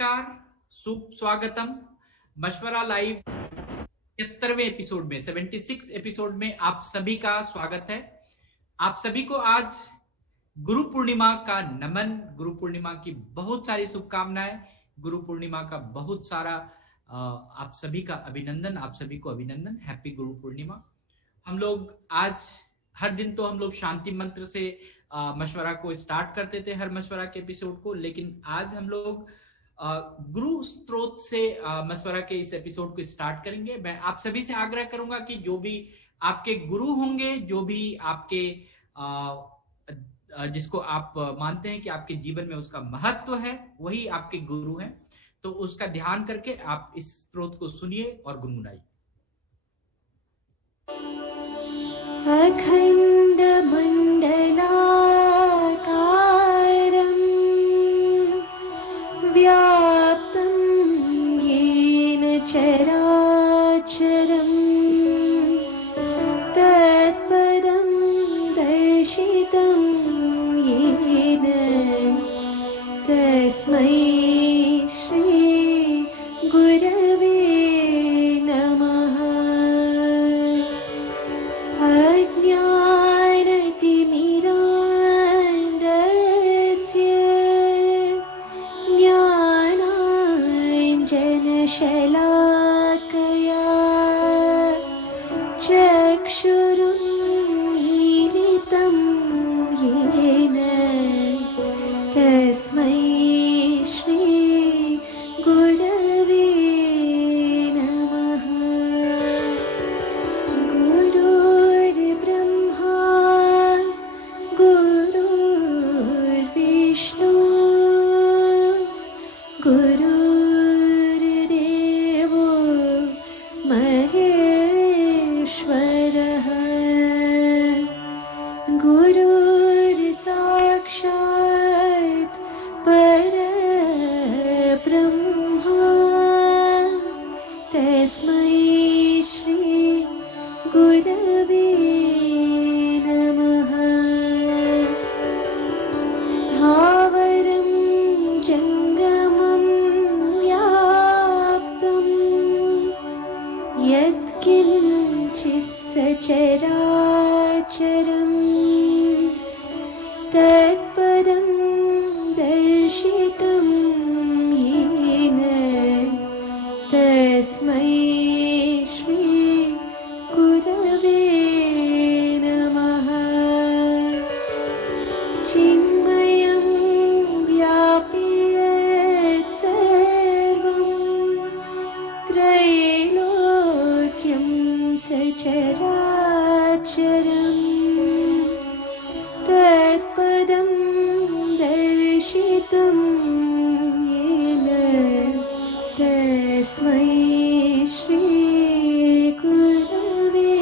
नमस्कार, सुस्वागतम। मशवरा लाइव 73वें एपिसोड में 76 एपिसोड में आप सभी का स्वागत है। आप सभी को आज गुरु पूर्णिमा का नमन, गुरु पूर्णिमा की बहुत सारी शुभकामनाएं, गुरु पूर्णिमा का बहुत सारा आप सभी का अभिनंदन, आप सभी को अभिनंदन। हैप्पी गुरु पूर्णिमा। हम लोग आज हर दिन तो हम लोग शांति मंत्र से मशवरा को स्टार्ट करते थे, हर मशवरा के एपिसोड को, लेकिन आज हम लोग गुरु स्त्रोत से मशवरा के इस एपिसोड को स्टार्ट करेंगे। मैं आप सभी से आग्रह करूंगा कि जो भी आपके गुरु होंगे, जो भी आपके जिसको आप मानते हैं कि आपके जीवन में उसका महत्व है, वही आपके गुरु हैं, तो उसका ध्यान करके आप इस स्त्रोत को सुनिए और गुनगुनाइए। अखंड मंडलाकारं व्याप्तं येन चराचरं तत्पदं दर्शितं येन तस्मै श्री गुरवे नमः। शलाकया चक्षुरुन्मीलितं येन तस्मै श्री गुरवे नमः। गुरुर्ब्रह्मा गुरुर्विष्णु गुरुर्देवो महेश्वरः गुरुर्साक्षात् परब्रह्मा तस्मै श्री गुरवे नमः। स्थावरं जङ्गमं व्याप्तं यत्किञ्चित् सचराचरं तत्पदं दर्शितं येन तस्मै श्री गुरवे नमः। चिन्मयं व्यापि यत् सर्वं त्रैलोक्यं सचराचरं तत्पदं दर्शितं येन तस्मै श्री गुरवे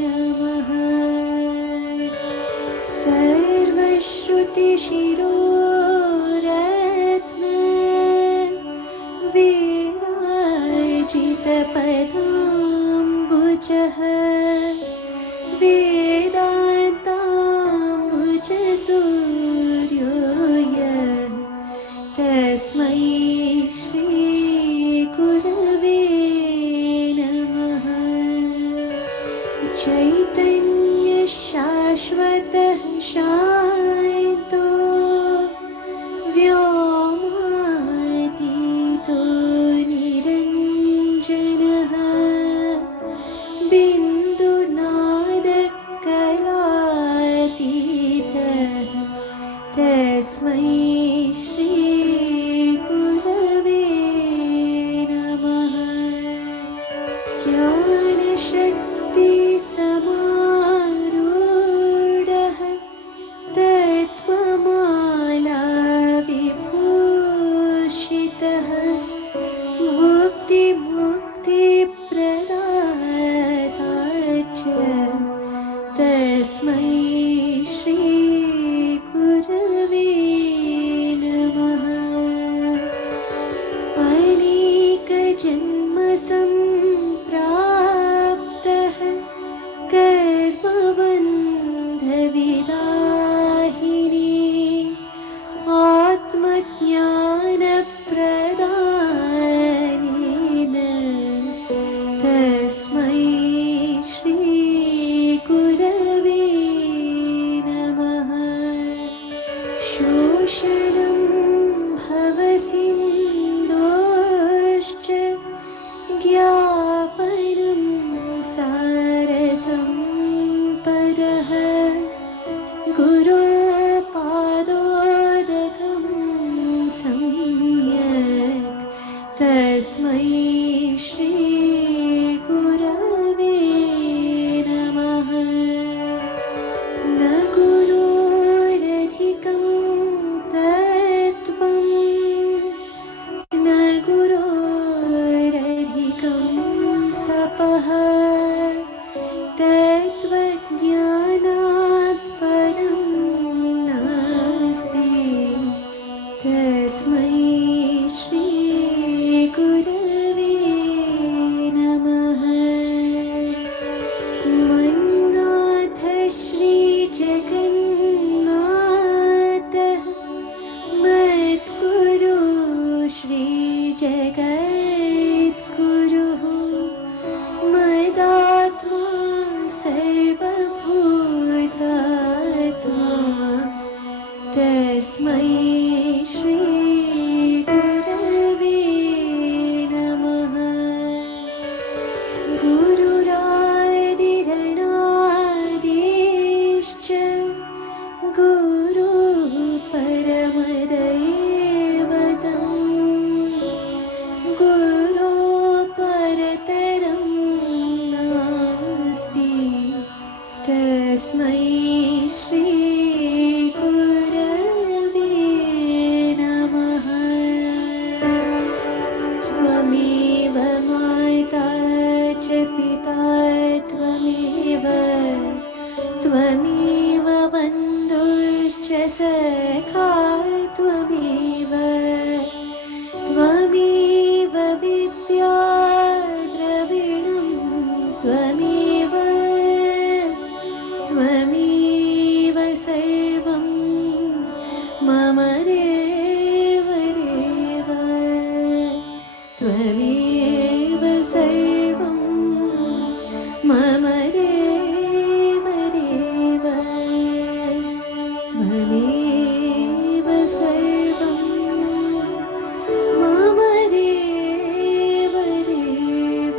नमः। सर्वश्रुतिशिरोरत्न विराजितपदाम्बुजः वेदान्ताम्बुजसूर्यो यः तस्मै श्री गुरवे तस्मै श्री गुरवे नमः। न गुरोरधिकं तत्त्वं न गुरोरधिकं तपः तत्त्वज्ञानात् परं नास्ति। तस्मै श्री गुरवे नमः। मन्नाथ श्री जगन्नाथः मद्गुरु श्री जगद्गुरुः मदात्मा सर्वभूतात्मा। तस्मै श्री गुरवे नमः। गुरुरादिरणादिश्च गुरुः परमदैवतम्। गुरो परतरं नास्ति। तस्मै श्री गुरवे नमः। त्वमेव माता च पिता त्वमेव त्वमेव बन्धुश्च सखा त्वमेव त्वमेव विद्या द्रविणं त्वमेव त्वमेव सर्वं मम देव देव। त्वमेव सर्वं मम देव देव। त्वमेव सर्वं मम देव देव।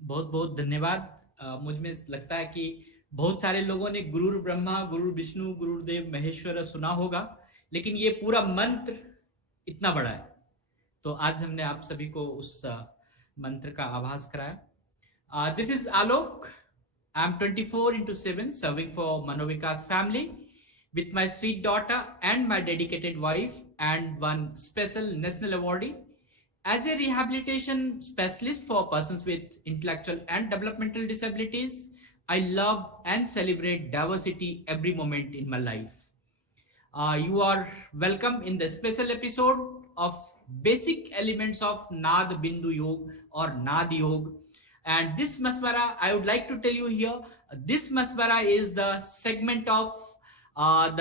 बहुत बहुत धन्यवाद। मुझ में लगता है कि बहुत सारे लोगों ने गुरु ब्रह्मा गुरु विष्णु गुरुदेव महेश्वर सुना होगा, लेकिन ये पूरा मंत्र इतना बड़ा है। तो आज हमने आप सभी को उस मंत्र का आभास कराया। This is Alok. I am 24/7 serving for Manovikas family with my sweet daughter and my dedicated wife and one special national awardee. As a rehabilitation specialist for persons with intellectual and developmental disabilities, I love and celebrate diversity every moment in my life. You are welcome in the special episode of basic elements of Nad Bindu Yoga or Nad Yoga. And this Maswara, I would like to tell you here, this Maswara is the segment of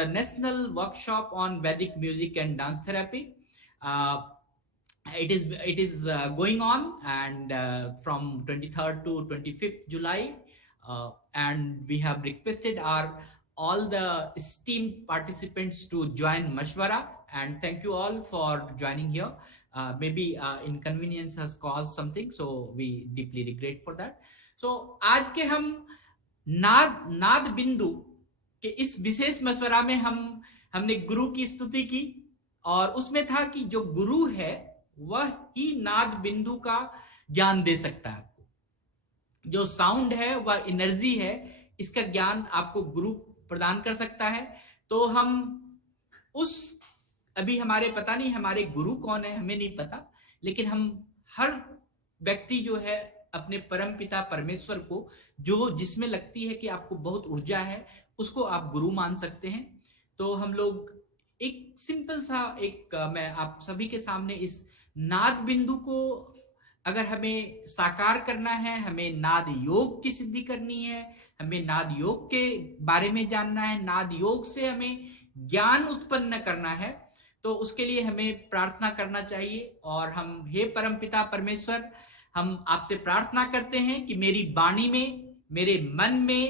the National Workshop on Vedic Music and Dance Therapy. It is going on, and from 23rd to 25th July, and we have requested all the esteemed participants to join Mashwara, and thank you all for joining here. Maybe inconvenience has caused something, so we deeply regret for that. So आज के हम नाद बिंदु के इस विशेष मशवरा में हमने गुरु की स्तुति की, और उसमें था कि जो गुरु है वह ही नाद बिंदु का ज्ञान दे सकता है आपको। जो साउंड है वह एनर्जी है, इसका ज्ञान आपको गुरु प्रदान कर सकता है। तो हम उस अभी हमारे पता नहीं हमारे गुरु कौन है, हमें नहीं पता, लेकिन हम हर व्यक्ति जो है अपने परम पिता परमेश्वर को जो जिसमें लगती है कि आपको बहुत ऊर्जा है, उसको आप गुरु मान सकते हैं। तो हम लोग एक सिंपल सा मैं आप सभी के सामने इस नाद बिंदु को अगर हमें साकार करना है, हमें नाद योग की सिद्धि करनी है, हमें नाद योग के बारे में जानना है, नाद योग से हमें ज्ञान उत्पन्न करना है, तो उसके लिए हमें प्रार्थना करना चाहिए। और हम हे परमपिता परमेश्वर, हम आपसे प्रार्थना करते हैं कि मेरी वाणी में, मेरे मन में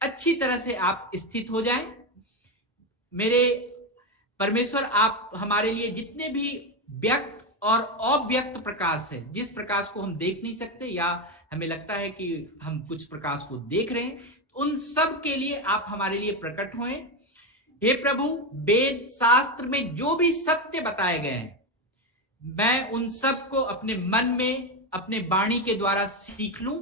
अच्छी तरह से आप स्थित हो जाएं। मेरे परमेश्वर, आप हमारे लिए जितने भी व्यक्त और अव्यक्त प्रकाश है, जिस प्रकाश को हम देख नहीं सकते या हमें लगता है कि हम कुछ प्रकाश को देख रहे हैं, उन सब के लिए आप हमारे लिए प्रकट हुए। हे प्रभु, वेद शास्त्र में जो भी सत्य बताए गए हैं, मैं उन सब को अपने मन में अपने वाणी के द्वारा सीख लूं।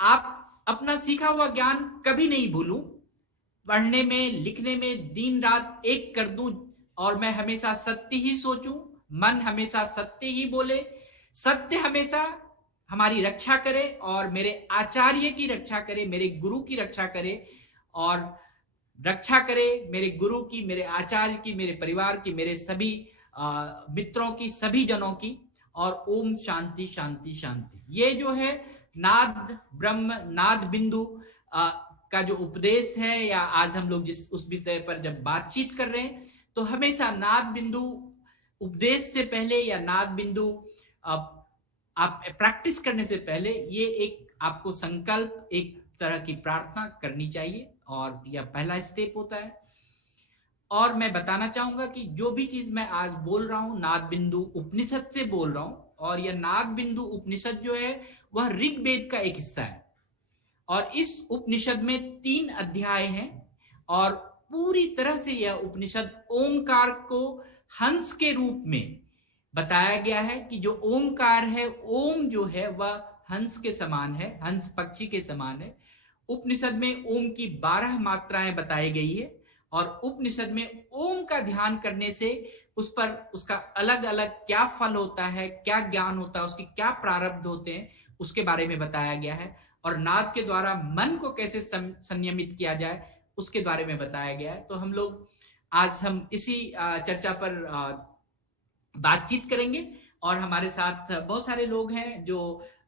आप अपना सीखा हुआ ज्ञान कभी नहीं भूलूं, पढ़ने में लिखने में दिन रात एक कर दूं, और मैं हमेशा सत्य ही सोचूं, मन हमेशा सत्य ही बोले, सत्य हमेशा हमारी रक्षा करे और मेरे आचार्य की रक्षा करे, मेरे गुरु की रक्षा करे, और रक्षा करे मेरे गुरु की, मेरे आचार्य की, मेरे परिवार की, मेरे सभी मित्रों की, सभी जनों की। और ओम शांति शांति शांति। ये जो है नाद ब्रह्म नाद बिंदु का जो उपदेश है, या आज हम लोग जिस उस विषय पर जब बातचीत कर रहे हैं, तो हमेशा नाद बिंदु उपदेश से पहले या नाद बिंदु आप प्रैक्टिस करने से पहले ये एक आपको संकल्प, एक तरह की प्रार्थना करनी चाहिए, और यह पहला स्टेप होता है। और मैं बताना चाहूंगा कि जो भी चीज मैं आज बोल रहा हूं, नाद बिंदु उपनिषद से बोल रहा हूं, और यह नाद बिंदु उपनिषद जो है वह ऋग्वेद का एक हिस्सा है, और इस उपनिषद में 3 अध्याय हैं, और पूरी तरह से यह उपनिषद ओंकार को हंस के रूप में बताया गया है कि जो ओंकार है, ओम जो है वह हंस के समान है, हंस पक्षी के समान है। उपनिषद में ओम की 12 मात्राएं बताई गई है, और उपनिषद में ओम का ध्यान करने से उस पर उसका अलग अलग क्या फल होता है, क्या ज्ञान होता है, उसके क्या प्रारब्ध होते हैं, उसके बारे में बताया गया है। और नाद के द्वारा मन को कैसे संयमित किया जाए, उसके बारे में बताया गया है। तो हम लोग आज हम इसी चर्चा पर बातचीत करेंगे, और हमारे साथ बहुत सारे लोग हैं जो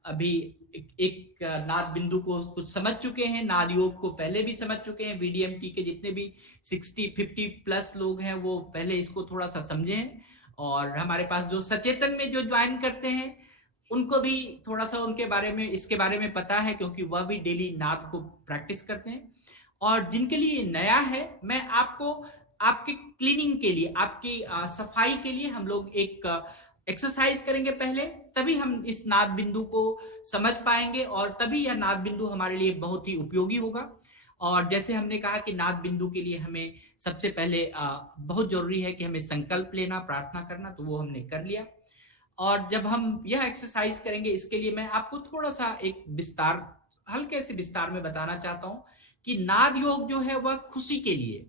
अभी एक नाद बिंदु को कुछ समझ चुके हैं, नाद योग को पहले भी समझ चुके हैं। VDMT के जितने भी 60-50+ लोग हैं वो पहले इसको थोड़ा सा समझे हैं, और हमारे पास जो सचेतन में जो ज्वाइन करते हैं उनको भी थोड़ा सा उनके बारे में, इसके बारे में पता है, क्योंकि वह भी डेली नाद को प्रैक्टिस करते हैं। और जिनके लिए नया है, मैं आपको आपके क्लीनिंग के लिए, आपकी सफाई के लिए हम लोग एक एक्सरसाइज करेंगे पहले, तभी हम इस नाद बिंदु को समझ पाएंगे, और तभी यह नाद बिंदु हमारे लिए बहुत ही उपयोगी होगा। और जैसे हमने कहा कि नाद बिंदु के लिए हमें सबसे पहले बहुत जरूरी है कि हमें संकल्प लेना, प्रार्थना करना, तो वो हमने कर लिया। और जब हम यह एक्सरसाइज करेंगे, इसके लिए मैं आपको थोड़ा सा एक विस्तार, हल्के से विस्तार में बताना चाहता हूं कि नाद योग जो है वह खुशी के लिए,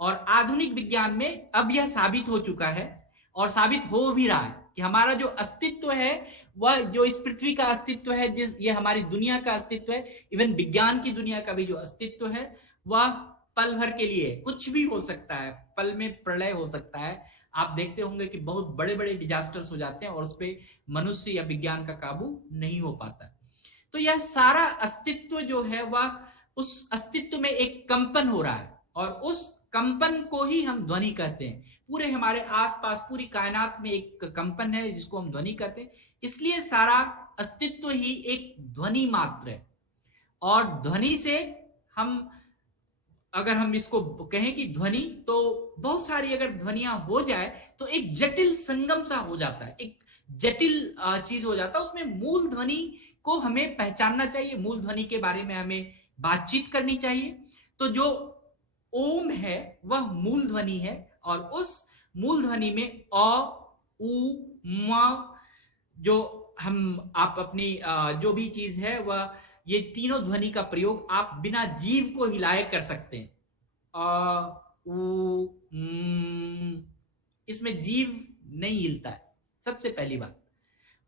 और आधुनिक विज्ञान में अब यह साबित हो चुका है और साबित हो भी रहा है कि हमारा जो अस्तित्व है, वह जो इस पृथ्वी का अस्तित्व है, जिस ये हमारी दुनिया का अस्तित्व है, इवन विज्ञान की दुनिया का भी जो अस्तित्व है, वह पल भर के लिए, कुछ भी हो सकता है, पल में प्रलय हो सकता है। आप देखते होंगे कि बहुत बड़े बड़े डिजास्टर्स हो जाते हैं और उस पर मनुष्य या विज्ञान का काबू नहीं हो पाता। तो यह सारा अस्तित्व जो है वह, उस अस्तित्व में एक कंपन हो रहा है, और उस कंपन को ही हम ध्वनि कहते हैं। पूरे हमारे आसपास पूरी कायनात में एक कंपन है जिसको हम ध्वनि कहते हैं, इसलिए सारा अस्तित्व ही एक ध्वनि मात्र है। और ध्वनि से हम, अगर हम इसको कहें कि ध्वनि, तो बहुत सारी अगर ध्वनियां हो जाए तो एक जटिल संगम सा हो जाता है, एक जटिल चीज हो जाता है। उसमें मूल ध्वनि को हमें पहचानना चाहिए, मूल ध्वनि के बारे में हमें बातचीत करनी चाहिए। तो जो ओम है वह मूल ध्वनि है, और उस मूल ध्वनि में अ, उ, म, जो आप अपनी जो भी चीज है वह, ये तीनों ध्वनि का प्रयोग आप बिना जीव को हिलाए कर सकते हैं। अ, उ, इसमें जीव नहीं हिलता है, सबसे पहली बात।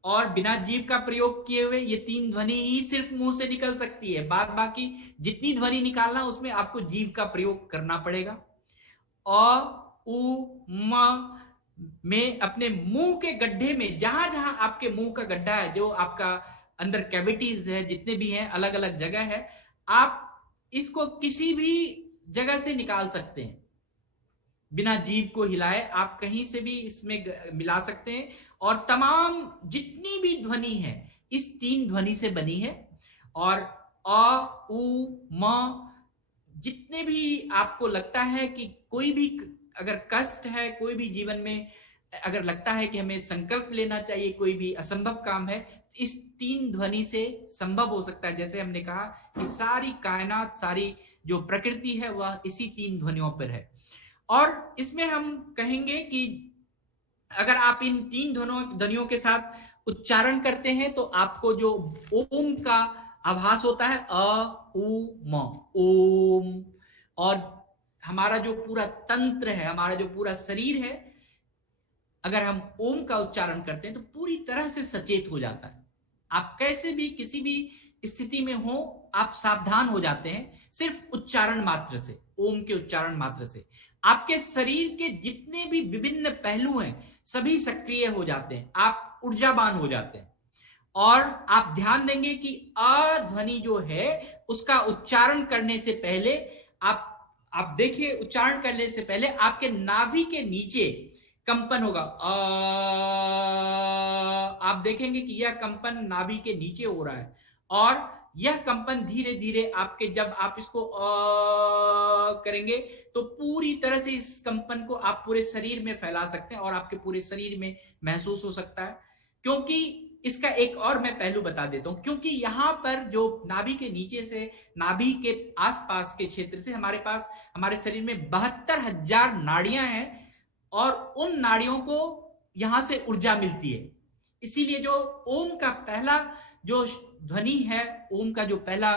और बिना जीव का प्रयोग किए हुए ये 3 ध्वनि ही सिर्फ मुंह से निकल सकती है, बाद बाकी जितनी ध्वनि निकालना उसमें आपको जीव का प्रयोग करना पड़ेगा। अ, उ, म में अपने मुंह के गड्ढे में, जहां जहां आपके मुंह का गड्ढा है, जो आपका अंदर कैविटीज है, जितने भी हैं, अलग अलग जगह है, आप इसको किसी भी जगह से निकाल सकते हैं बिना जीभ को हिलाए। आप कहीं से भी इसमें मिला सकते हैं, और तमाम जितनी भी ध्वनि है इस 3 ध्वनि से बनी है। और अ, उ, म, जितने भी आपको लगता है कि कोई भी अगर कष्ट है, कोई भी जीवन में अगर लगता है कि हमें संकल्प लेना चाहिए, कोई भी असंभव काम है, इस 3 ध्वनि से संभव हो सकता है। जैसे हमने कहा कि सारी कायनात, सारी जो प्रकृति है वह इसी 3 ध्वनियों पर है। और इसमें हम कहेंगे कि अगर आप इन 3 ध्वनियों के साथ उच्चारण करते हैं तो आपको जो ओम का आभास होता है, अ उ म, ओम। और हमारा जो पूरा तंत्र है, हमारा जो पूरा शरीर है, अगर हम ओम का उच्चारण करते हैं तो पूरी तरह से सचेत हो जाता है। आप कैसे भी किसी भी स्थिति में हो, आप सावधान हो जाते हैं सिर्फ उच्चारण मात्र से, ओम के उच्चारण मात्र से। आपके शरीर के जितने भी विभिन्न पहलू हैं सभी सक्रिय हो जाते हैं, आप ऊर्जावान हो जाते हैं। और आप ध्यान देंगे कि अ ध्वनि जो है उसका उच्चारण करने से पहले आप देखिए, उच्चारण करने से पहले आपके नाभि के नीचे कंपन होगा। आप देखेंगे कि यह कंपन नाभि के नीचे हो रहा है, और यह कंपन धीरे धीरे आपके, जब आप इसको करेंगे तो पूरी तरह से इस कंपन को आप पूरे शरीर में फैला सकते हैं और आपके पूरे शरीर में महसूस हो सकता है। क्योंकि इसका एक और मैं पहलू बता देता हूं, क्योंकि यहां पर जो नाभि के नीचे से, नाभि के आसपास के क्षेत्र से हमारे पास, हमारे शरीर में 72,000 नाड़ियां हैं, और उन नाड़ियों को यहां से ऊर्जा मिलती है। इसीलिए जो ओम का पहला जो ध्वनि है, ओम का जो पहला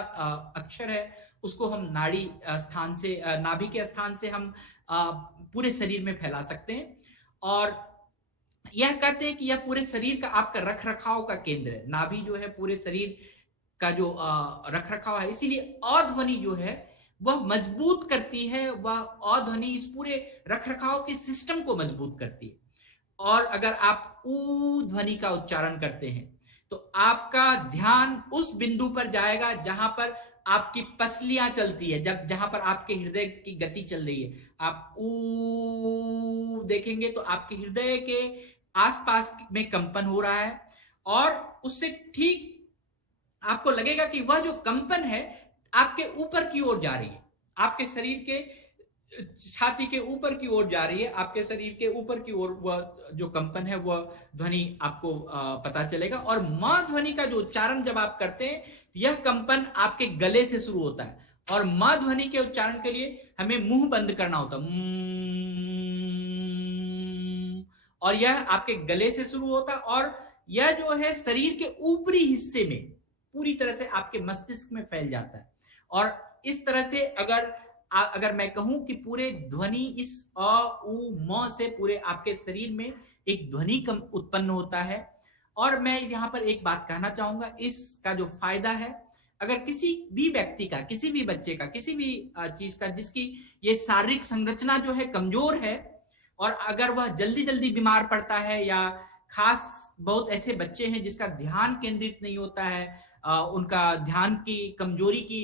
अक्षर है, उसको हम नाड़ी स्थान से, नाभि के स्थान से हम पूरे शरीर में फैला सकते हैं। और यह कहते हैं कि यह पूरे शरीर का आपका रख रखाव का केंद्र है। नाभि जो है पूरे शरीर का जो रख रखाव है, इसीलिए अध्वनि जो है वह मजबूत करती है, वह अध्वनि इस पूरे रख रखाव के सिस्टम को मजबूत करती है। और अगर आप ऊ ध्वनि का उच्चारण करते हैं तो आपका ध्यान उस बिंदु पर जाएगा जहां पर आपकी पसलियां चलती है, जब जहां पर आपके हृदय की गति चल रही है। आप ऊ देखेंगे तो आपके हृदय के आसपास में कंपन हो रहा है, और उससे ठीक आपको लगेगा कि वह जो कंपन है आपके ऊपर की ओर जा रही है, आपके शरीर के छाती के ऊपर की ओर जा रही है, आपके शरीर के ऊपर की ओर वह जो कंपन है वह ध्वनि आपको पता चलेगा। और मां ध्वनि का जो उच्चारण जब आप करते हैं, यह कंपन आपके गले से शुरू होता है, और मां ध्वनि के उच्चारण के लिए हमें मुंह बंद करना होता है, और यह आपके गले से शुरू होता है, और यह जो है शरीर के ऊपरी हिस्से में पूरी तरह से आपके मस्तिष्क में फैल जाता है। और इस तरह से अगर मैं कहूं कि पूरे ध्वनि इस अ उ म से पूरे आपके शरीर में एक ध्वनि कम उत्पन्न होता है। और मैं यहां पर एक बात कहना चाहूंगा, इसका जो फायदा है, अगर किसी भी व्यक्ति का, किसी भी बच्चे का, किसी भी चीज का जिसकी ये शारीरिक संरचना जो है कमजोर है, और अगर वह जल्दी जल्दी बीमार पड़ता है, या खास बहुत ऐसे बच्चे हैं जिसका ध्यान केंद्रित नहीं होता है, उनका ध्यान की कमजोरी की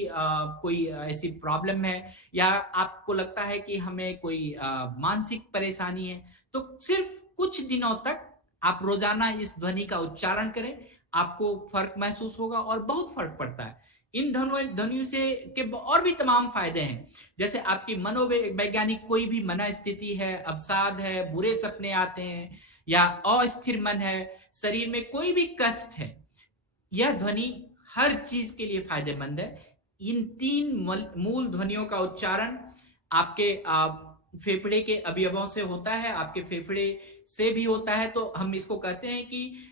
कोई ऐसी प्रॉब्लम है, या आपको लगता है कि हमें कोई मानसिक परेशानी है, तो सिर्फ कुछ दिनों तक आप रोजाना इस ध्वनि का उच्चारण करें, आपको फर्क महसूस होगा, और बहुत फर्क पड़ता है। इन ध्वनियों से के और भी तमाम फायदे हैं, जैसे आपकी मनोवैज्ञानिक कोई भी मनस्थिति है, अवसाद है, बुरे सपने आते हैं, या अस्थिर मन है, शरीर में कोई भी कष्ट है, यह ध्वनि हर चीज के लिए फायदेमंद है। इन 3 मूल ध्वनियों का उच्चारण आपके फेफड़े के अवयवों से होता है, आपके फेफड़े से भी होता है। तो हम इसको कहते हैं कि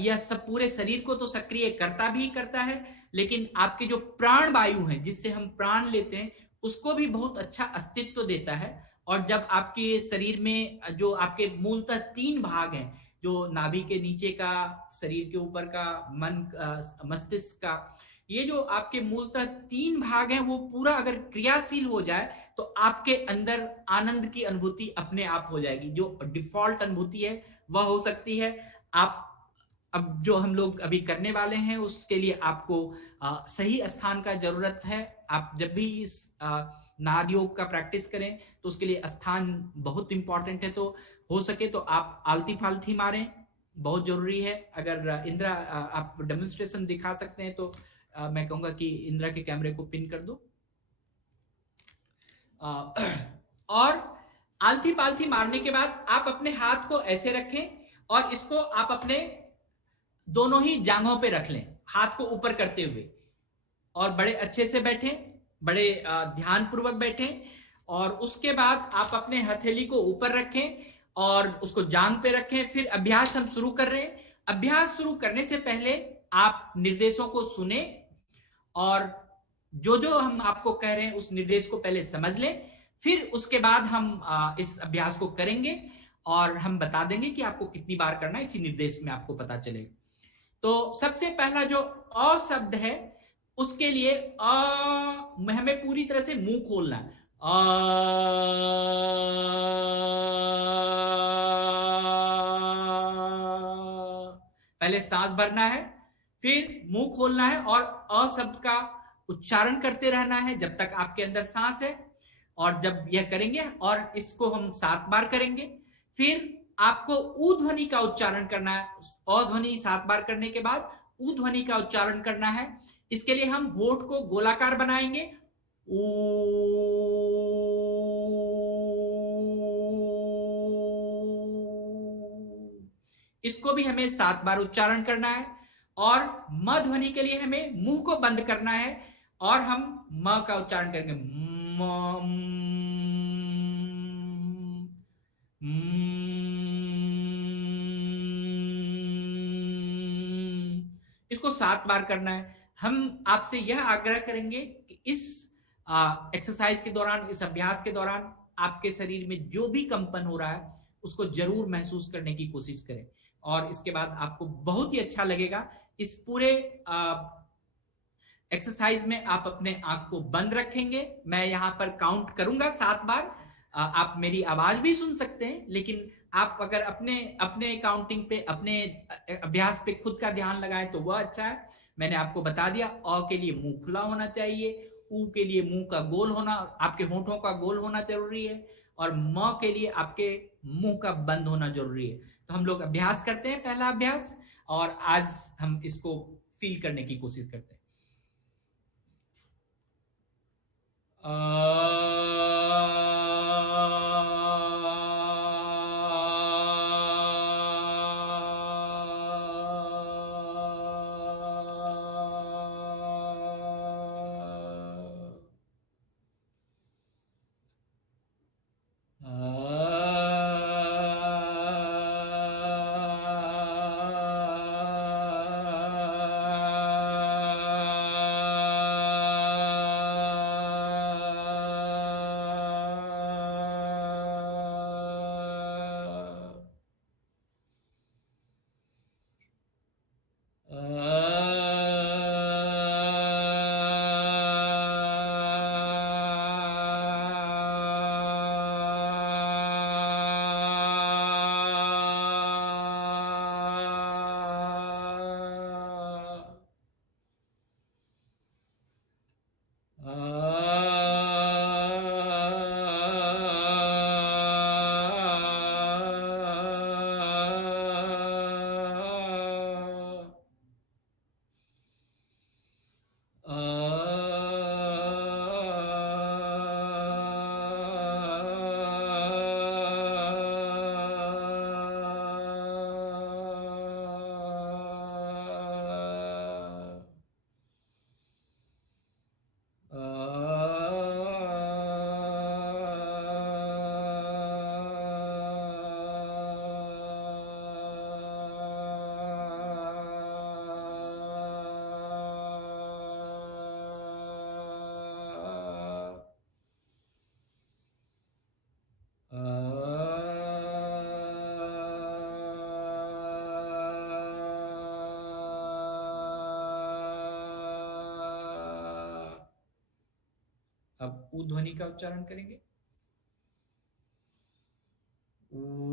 यह सब पूरे शरीर को तो सक्रिय करता भी करता है, लेकिन आपके जो प्राण वायु है, जिससे हम प्राण लेते हैं, उसको भी बहुत अच्छा अस्तित्व देता है। और जब आपके शरीर में जो आपके मूलतः 3 भाग हैं, जो नाभि के नीचे का, शरीर के ऊपर का, मन, मस्तिष्क का, ये जो आपके मूलतः 3 भाग हैं, वो पूरा अगर क्रियाशील हो जाए तो आपके अंदर आनंद की अनुभूति अपने आप हो जाएगी। जो डिफॉल्ट अनुभूति है वह हो सकती है। आप अब जो हम लोग अभी करने वाले हैं उसके लिए आपको सही स्थान का जरूरत है। आप जब भी इस नाद योग का प्रैक्टिस करें तो उसके लिए स्थान बहुत इंपॉर्टेंट है। तो हो सके तो आप आलती फालती मारें, बहुत जरूरी है। अगर इंद्रा आप डेमोन्स्ट्रेशन दिखा सकते हैं तो मैं कहूंगा कि इंद्रा के कैमरे को पिन कर दो। और आलथी पालथी मारने के बाद आप अपने हाथ को ऐसे रखें और इसको आप अपने दोनों ही जांघों पे रख लें, हाथ को ऊपर करते हुए, और बड़े अच्छे से बैठें, बड़े ध्यान पूर्वक बैठें। और उसके बाद आप अपने हथेली को ऊपर रखें और उसको जांग पे रखें। फिर अभ्यास हम शुरू कर रहे हैं। अभ्यास शुरू करने से पहले आप निर्देशों को सुने और जो जो हम आपको कह रहे हैं उस निर्देश को पहले समझ लें। फिर उसके बाद हम इस अभ्यास को करेंगे और हम बता देंगे कि आपको कितनी बार करना है, इसी निर्देश में आपको पता चलेगा। तो सबसे पहला जो अ शब्द है, उसके लिए हमें पूरी तरह से मुंह खोलना है। पहले सांस भरना है, फिर मुंह खोलना है और अ शब्द का उच्चारण करते रहना है जब तक आपके अंदर सांस है। और जब यह करेंगे, और इसको हम 7 बार करेंगे, फिर आपको ऊ ध्वनि का उच्चारण करना है। अ ध्वनि 7 बार करने के बाद ऊ ध्वनि का उच्चारण करना है। इसके लिए हम होठ को गोलाकार बनाएंगे, ऊ। इसको भी हमें 7 बार उच्चारण करना है। और म ध्वनि के लिए हमें मुंह को बंद करना है और हम म का उच्चारण करेंगे, इसको 7 बार करना है। हम आपसे यह आग्रह करेंगे कि इस एक्सरसाइज के दौरान, इस अभ्यास के दौरान आपके शरीर में जो भी कंपन हो रहा है उसको जरूर महसूस करने की कोशिश करें, और इसके बाद आपको बहुत ही अच्छा लगेगा। इस पूरे एक्सरसाइज में आप अपने आंख को बंद रखेंगे, मैं यहां पर काउंट करूंगा 7 बार। आप मेरी आवाज भी सुन सकते हैं, लेकिन आप अगर अपने अपने काउंटिंग पे, अपने अभ्यास पे खुद का ध्यान लगाएं तो वह अच्छा है। मैंने आपको बता दिया, अ के लिए मुंह खुला होना चाहिए, ऊ के लिए मुंह का गोल होना, आपके होठों का गोल होना जरूरी है, और म के लिए आपके मुंह का बंद होना जरूरी है। तो हम लोग अभ्यास करते हैं, पहला अभ्यास, और आज हम इसको फील करने की कोशिश करते हैं। अब ऊ ध्वनि का उच्चारण करेंगे। ऊ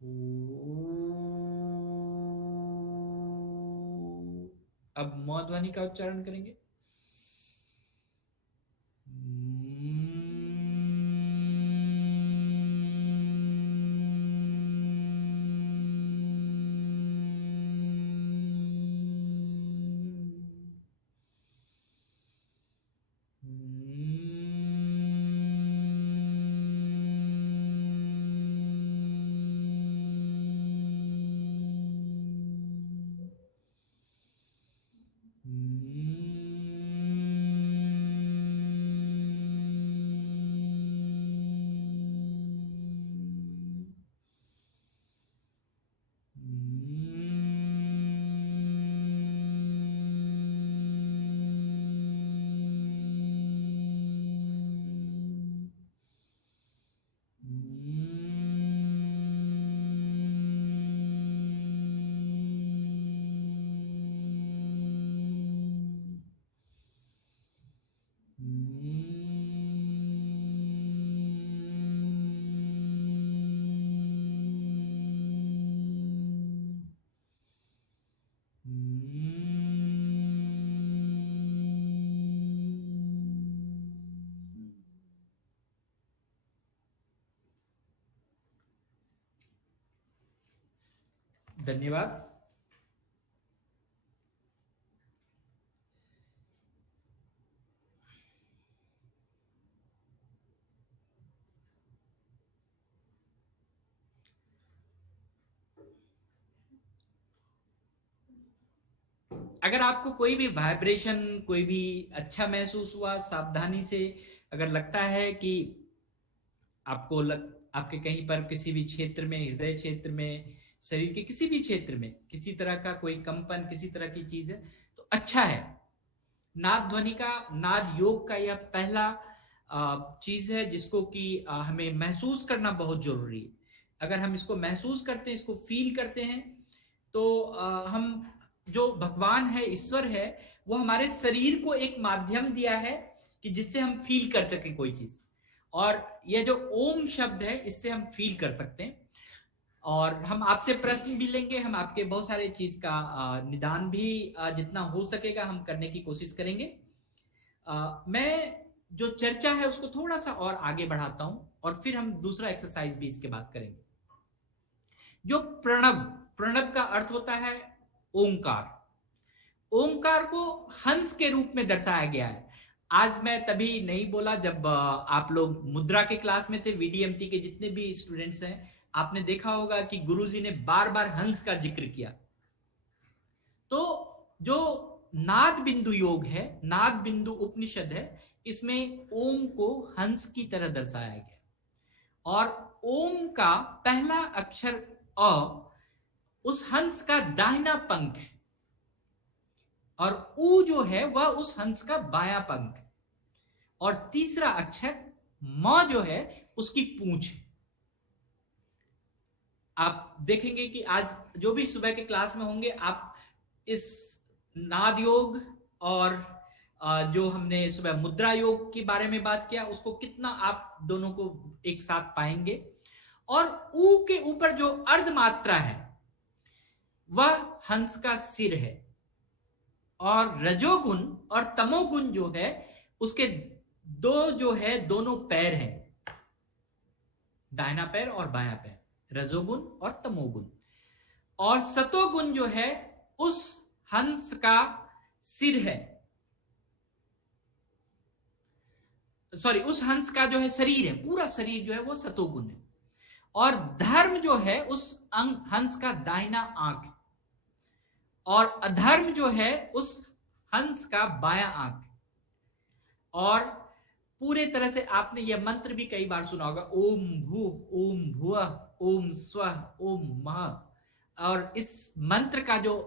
अब म ध्वनि का उच्चारण करेंगे। धन्यवाद। अगर आपको कोई भी वाइब्रेशन, कोई भी अच्छा महसूस हुआ, सावधानी से अगर लगता है कि आपके कहीं पर किसी भी क्षेत्र में, हृदय क्षेत्र में, शरीर के किसी भी क्षेत्र में किसी तरह का कोई कंपन, किसी तरह की चीज है, तो अच्छा है। नाद ध्वनि का, नाद योग का यह पहला चीज है जिसको कि हमें महसूस करना बहुत जरूरी है। अगर हम इसको महसूस करते हैं, इसको फील करते हैं, तो हम, जो भगवान है, ईश्वर है, वो हमारे शरीर को एक माध्यम दिया है कि जिससे हम फील कर सके कोई चीज। और यह जो ओम शब्द है, इससे हम फील कर सकते हैं। और हम आपसे प्रश्न भी लेंगे, हम आपके बहुत सारे चीज का निदान भी जितना हो सकेगा हम करने की कोशिश करेंगे। मैं जो चर्चा है उसको थोड़ा सा और आगे बढ़ाता हूं, और फिर हम दूसरा एक्सरसाइज भी इसके बाद करेंगे। जो प्रणव, प्रणव का अर्थ होता है ओंकार। ओंकार को हंस के रूप में दर्शाया गया है। आज मैं तभी नहीं बोला जब आप लोग मुद्रा के क्लास में थे, वीडीएमटी के जितने भी स्टूडेंट्स हैं, आपने देखा होगा कि गुरुजी ने बार बार हंस का जिक्र किया। तो जो नाद बिंदु योग है, नाद बिंदु उपनिषद है, इसमें ओम को हंस की तरह दर्शाया गया। और ओम का पहला अक्षर अ उस हंस का दाहिना पंख है, और ऊ जो है वह उस हंस का बायां पंख है, और तीसरा अक्षर म जो है उसकी पूंछ है। आप देखेंगे कि आज जो भी सुबह के क्लास में होंगे, आप इस नाद योग और जो हमने सुबह मुद्रा योग के बारे में बात किया, उसको कितना आप दोनों को एक साथ पाएंगे। और ऊ के ऊपर जो अर्ध मात्रा है वह हंस का सिर है, और रजोगुण और तमोगुण जो है उसके दो जो है दोनों पैर हैं, दाहिना पैर और बायां पैर, रजोगुण और तमोगुण। और सतोगुण जो है उस हंस का सिर है, सॉरी, उस हंस का जो है शरीर है, पूरा शरीर जो है वो सतोगुण है। और धर्म जो है उस हंस का दाहिना आंख, और अधर्म जो है उस हंस का बायां आंख। और पूरे तरह से आपने यह मंत्र भी कई बार सुना होगा, ओम भू, ओम भुवः, ओम स्वः, ओम मः। और इस मंत्र का जो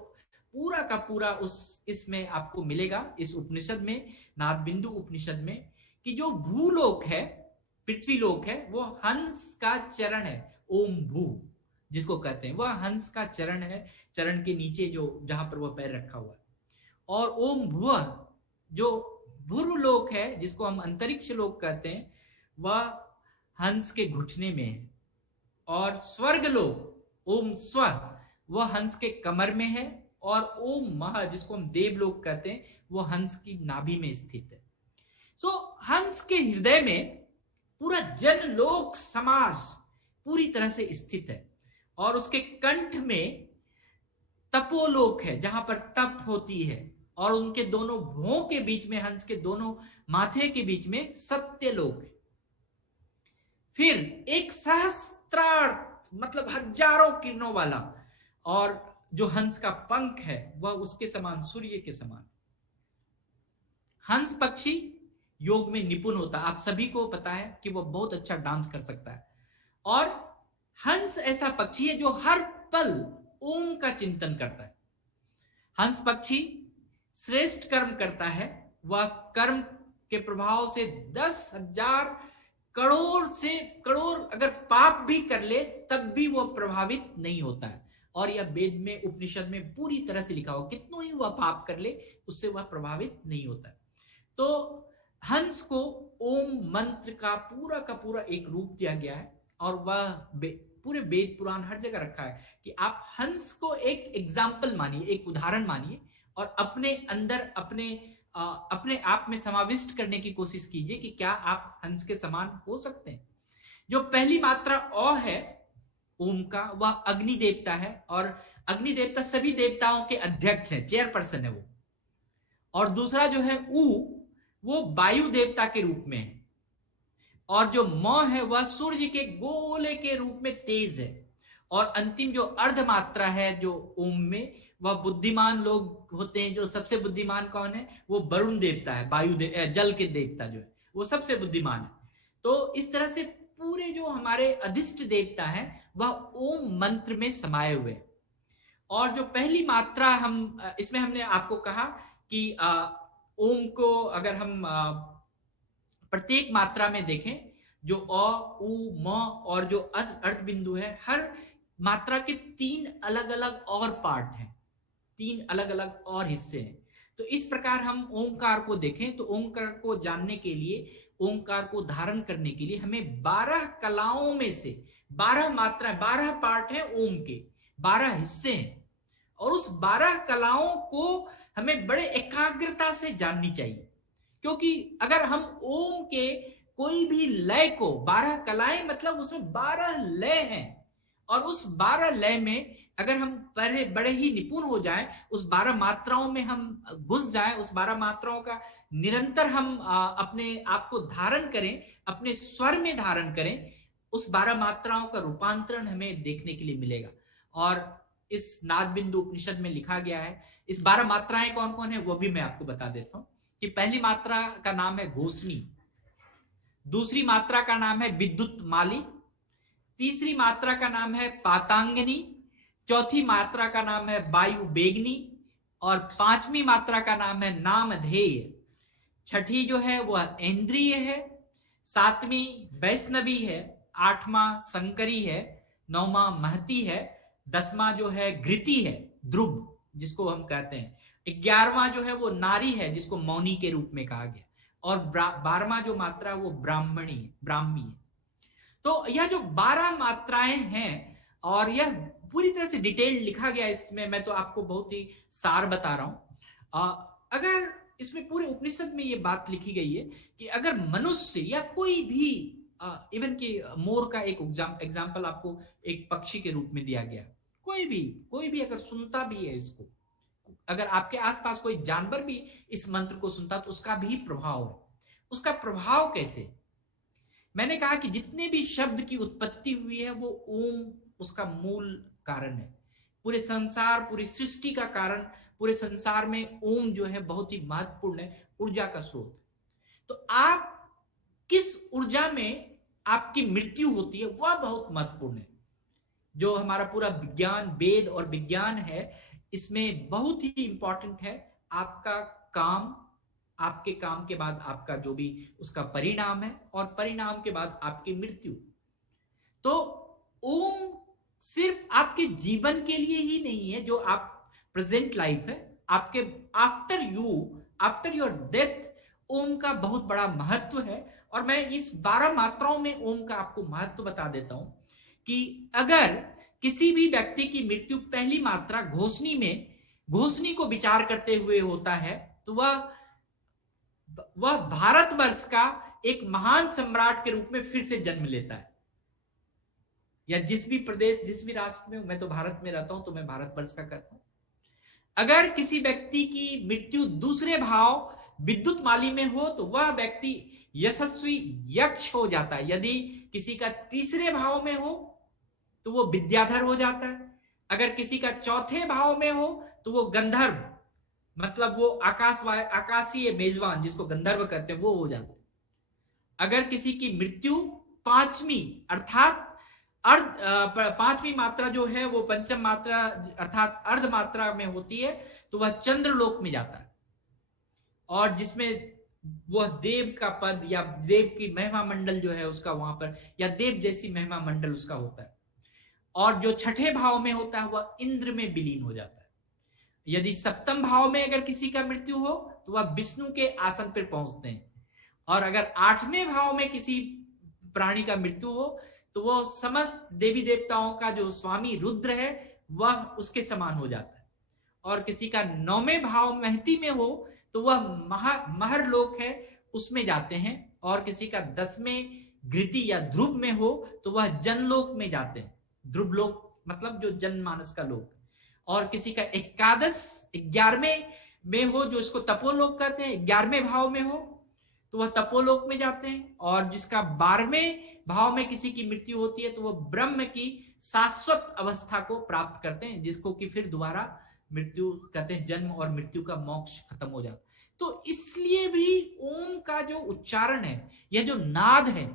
पूरा का पूरा उस इसमें आपको मिलेगा, इस उपनिषद में, नाद बिंदु उपनिषद में, कि जो भूलोक है, पृथ्वी लोक है, वो हंस का चरण है। ओम भू जिसको कहते हैं, वह हंस का चरण है, चरण के नीचे जो जहां पर वह पैर रखा हुआ है। और ओम भुवः जो भूर लोक है, जिसको हम अंतरिक्ष लोक कहते हैं, वह हंस के घुटने में है। और स्वर्ग लोक ओम स्व वह हंस के कमर में है, और ओम मह जिसको हम देवलोक कहते हैं वो हंस की नाभि में स्थित है। सो हंस के हृदय में पूरा जनलोक समाज पूरी तरह से स्थित है, और उसके कंठ में तपोलोक है जहां पर तप होती है, और उनके दोनों भुवों के बीच में, हंस के दोनों माथे के बीच में सत्यलोक है। फिर एक सहस्त्रार्थ मतलब हजारों किरणों वाला, और जो हंस का पंख है वह उसके समान, सूर्य के समान। हंस पक्षी योग में निपुण होता है, आप सभी को पता है कि वह बहुत अच्छा डांस कर सकता है। और हंस ऐसा पक्षी है जो हर पल ओम का चिंतन करता है। हंस पक्षी श्रेष्ठ कर्म करता है, वह कर्म के प्रभाव से 10,000 करोड़ से करोड़ अगर पाप भी कर ले तब भी वह प्रभावित नहीं होता है। और यह वेद में, उपनिषद में पूरी तरह से लिखा हो, कितनों ही वह पाप कर ले उससे वह प्रभावित नहीं होता है। तो हंस को ओम मंत्र का पूरा एक रूप दिया गया है, और वह पूरे वेद पुराण हर जगह रखा है कि आप हंस को एक एग्जाम्पल मानिए, एक उदाहरण मानिए, और अपने अंदर अपने आप में समाविष्ट करने की कोशिश कीजिए कि क्या आप हंस के समान हो सकते हैं। जो पहली मात्रा अ है ओम का, वह अग्नि देवता है, और अग्नि देवता सभी देवताओं के अध्यक्ष हैं, चेयरपर्सन है वो। और दूसरा जो है ऊ, वो वायु देवता के रूप में है, और जो म है वह सूर्य के गोले के रूप में तेज है। और अंतिम जो अर्ध मात्रा है जो ओम में, वह बुद्धिमान लोग होते हैं। जो सबसे बुद्धिमान कौन है? वो वरुण देवता है, जल के देवता जो है वो सबसे बुद्धिमान है। तो इस तरह से पूरे जो हमारे अधिष्ट देवता है वह ओम मंत्र में समाये हुए हैं। और जो पहली मात्रा हम इसमें हमने आपको कहा कि ओम को अगर हम प्रत्येक मात्रा में देखें, जो अ, उ, म और जो अर्थ बिंदु है, हर मात्रा के 3 अलग अलग और पार्ट हैं, 3 अलग अलग और हिस्से हैं। तो इस प्रकार हम ओंकार को देखें तो ओंकार को जानने के लिए, ओंकार को धारण करने के लिए हमें 12 कलाओं में से 12 मात्राएं, 12 पार्ट हैं ओम के, 12 हिस्से हैं, और उस 12 कलाओं को हमें बड़े एकाग्रता से जाननी चाहिए। क्योंकि अगर हम ओम के कोई भी लय को, 12 कलाएं मतलब उसमें 12 लय हैं, और उस 12 लय में अगर हम बड़े ही निपुण हो जाएं, उस 12 मात्राओं में हम घुस जाएं, उस 12 मात्राओं का निरंतर हम अपने आप को धारण करें, अपने स्वर में धारण करें, उस 12 मात्राओं का रूपांतरण हमें देखने के लिए मिलेगा। और इस नाद बिंदु उपनिषद में लिखा गया है। इस 12 मात्राएं कौन कौन है वो भी मैं आपको बता देता हूं कि पहली मात्रा का नाम है घोषणी, दूसरी मात्रा का नाम है विद्युत माली, तीसरी मात्रा का नाम है पातांगनी, चौथी मात्रा का नाम है वायु बेगनी, और 5वीं मात्रा का नाम है नामधेय, छठी जो है वह इंद्रिय है, 7वीं वैष्णवी है, 8वां शंकरी है, 9वां महती है, 10वां जो है घृति है, ध्रुव जिसको हम कहते हैं, 11वां जो है वो नारी है जिसको मौनी के रूप में कहा गया, और 12वां जो मात्रा वो ब्राह्मी है। तो यह जो 12 मात्राएं हैं, और यह पूरी तरह से डिटेल लिखा गया इसमें, मैं तो आपको बहुत ही सार बता रहा हूं। अगर इसमें पूरे उपनिषद में यह बात लिखी गई है कि अगर मनुष्य या कोई भी, इवन कि मोर का एक एग्जाम्पल आपको एक पक्षी के रूप में दिया गया, कोई भी अगर सुनता भी है इसको, अगर आपके आसपास कोई जानवर भी इस मंत्र को सुनता तो उसका भी प्रभाव है। उसका प्रभाव कैसे? मैंने कहा कि जितने भी शब्द की उत्पत्ति हुई है वो ओम उसका मूल कारण है। पूरे संसार, पूरी सृष्टि का कारण, पूरे संसार में ओम जो है बहुत ही महत्वपूर्ण है, ऊर्जा का स्रोत। तो आप किस ऊर्जा में आपकी मृत्यु होती है वह बहुत महत्वपूर्ण है। जो हमारा पूरा विज्ञान, वेद और विज्ञान है, इसमें बहुत ही इंपॉर्टेंट है आपका काम, आपके काम के बाद आपका जो भी उसका परिणाम है, और परिणाम के बाद आपकी मृत्यु। तो ओम सिर्फ आपके जीवन के लिए ही नहीं है, जो आप प्रेजेंट लाइफ है, आपके आफ्टर योर डेथ ओम का बहुत बड़ा महत्व है। और मैं इस 12 मात्राओं में ओम का आपको महत्व बता देता हूं कि अगर किसी भी व्यक्ति की मृत्यु पहली मात्रा घोषणी को विचार करते हुए होता है, तो वह भारतवर्ष का एक महान सम्राट के रूप में फिर से जन्म लेता है। या जिस भी प्रदेश, जिस भी राष्ट्र में, मैं तो भारत में रहता हूं तो मैं भारतवर्ष का कहता हूं। अगर किसी व्यक्ति की मृत्यु दूसरे भाव विद्युत माली में हो तो वह व्यक्ति यशस्वी यक्ष हो जाता है। यदि किसी का तीसरे भाव में हो तो वो विद्याधर हो जाता है। अगर किसी का चौथे भाव में हो तो वो गंधर्व, मतलब वो आकाशीय मेजबान जिसको गंधर्व कहते हैं, वो हो जाता है। अगर किसी की मृत्यु पांचवी अर्थात पांचवी मात्रा जो है वो पंचम मात्रा अर्थात अर्ध मात्रा में होती है तो वह चंद्रलोक में जाता है, और जिसमें वह देव का पद या देव की महिमा मंडल जो है उसका वहां पर, या देव जैसी महिमा मंडल उसका होता है। और जो छठे भाव में होता है वह इंद्र में विलीन हो जाता है। यदि सप्तम भाव में अगर किसी का मृत्यु हो तो वह विष्णु के आसन पर पहुंचते हैं, और अगर आठवें भाव में किसी प्राणी का मृत्यु हो तो वह समस्त देवी देवताओं का जो स्वामी रुद्र है वह उसके समान हो जाता है। और किसी का नौवें भाव महती में हो तो वह महर लोक है उसमें जाते हैं, और किसी का 10वें घृति या ध्रुव में हो तो वह जनलोक में जाते हैं। ध्रुव लोक मतलब जो जनमानस का लोक। और किसी का 11वें में हो, जो इसको तपोलोक कहते हैं, 11वें भाव में हो तो वह तपोलोक में जाते हैं। और जिसका 12वें भाव में किसी की मृत्यु होती है तो वह ब्रह्म की शाश्वत अवस्था को प्राप्त करते हैं, जिसको कि फिर दोबारा मृत्यु कहते हैं, जन्म और मृत्यु का मोक्ष खत्म हो जाता है। तो इसलिए भी ओम का जो उच्चारण है, यह जो नाद है,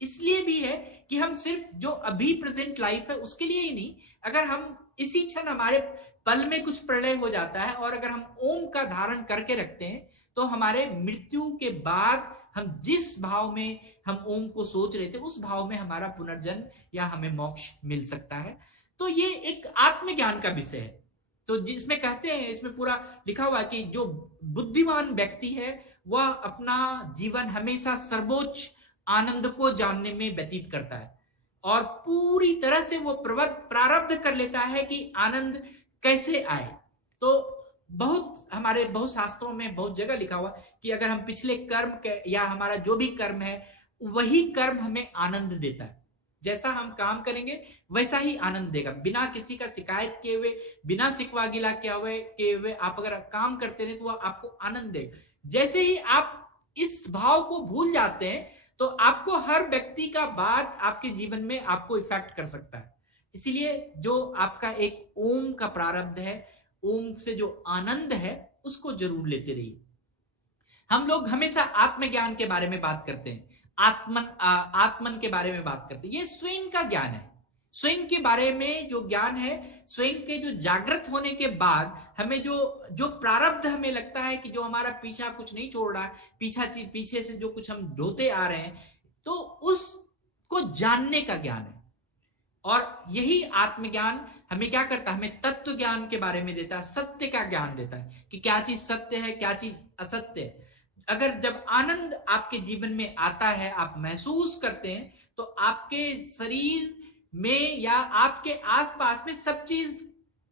इसलिए भी है कि हम सिर्फ जो अभी प्रेजेंट लाइफ है उसके लिए ही नहीं, अगर हम इसी क्षण हमारे पल में कुछ प्रलय हो जाता है और अगर हम ओम का धारण करके रखते हैं तो हमारे मृत्यु के बाद हम जिस भाव में हम ओम को सोच रहे थे उस भाव में हमारा पुनर्जन्म या हमें मोक्ष मिल सकता है। तो ये एक आत्मज्ञान का विषय है। तो जिसमें कहते हैं, इसमें पूरा लिखा हुआ है कि जो बुद्धिमान व्यक्ति है वह अपना जीवन हमेशा सर्वोच्च आनंद को जानने में व्यतीत करता है, और पूरी तरह से वो प्रारब्ध कर लेता है कि आनंद कैसे आए। तो हमारे बहुत शास्त्रों में बहुत जगह लिखा हुआ कि अगर हम पिछले कर्म के या हमारा जो भी कर्म है वही कर्म हमें आनंद देता है। जैसा हम काम करेंगे वैसा ही आनंद देगा, बिना किसी का शिकायत किए हुए, बिना शिकवा गिला किए हुए आप अगर काम करते रहे तो वह आपको आनंद देगा। जैसे ही आप इस भाव को भूल जाते हैं तो आपको हर व्यक्ति का बात आपके जीवन में आपको इफेक्ट कर सकता है। इसीलिए जो आपका एक ओम का प्रारब्ध है, ओम से जो आनंद है उसको जरूर लेते रहिए। हम लोग हमेशा आत्मज्ञान के बारे में बात करते हैं, आत्मन के बारे में बात करते हैं। ये स्वयं का ज्ञान है, स्वयं के बारे में जो ज्ञान है, स्वयं के जो जागृत होने के बाद हमें जो प्रारब्ध हमें लगता है कि जो हमारा पीछा कुछ नहीं छोड़ रहा है, पीछे से जो कुछ हम ढोते आ रहे हैं, तो उसको जानने का ज्ञान है। और यही आत्मज्ञान हमें क्या करता है, हमें तत्व ज्ञान के बारे में देता है, सत्य का ज्ञान देता है कि क्या चीज सत्य है, क्या चीज असत्य है। अगर जब आनंद आपके जीवन में आता है, आप महसूस करते हैं, तो आपके शरीर में या आपके आसपास में सब चीज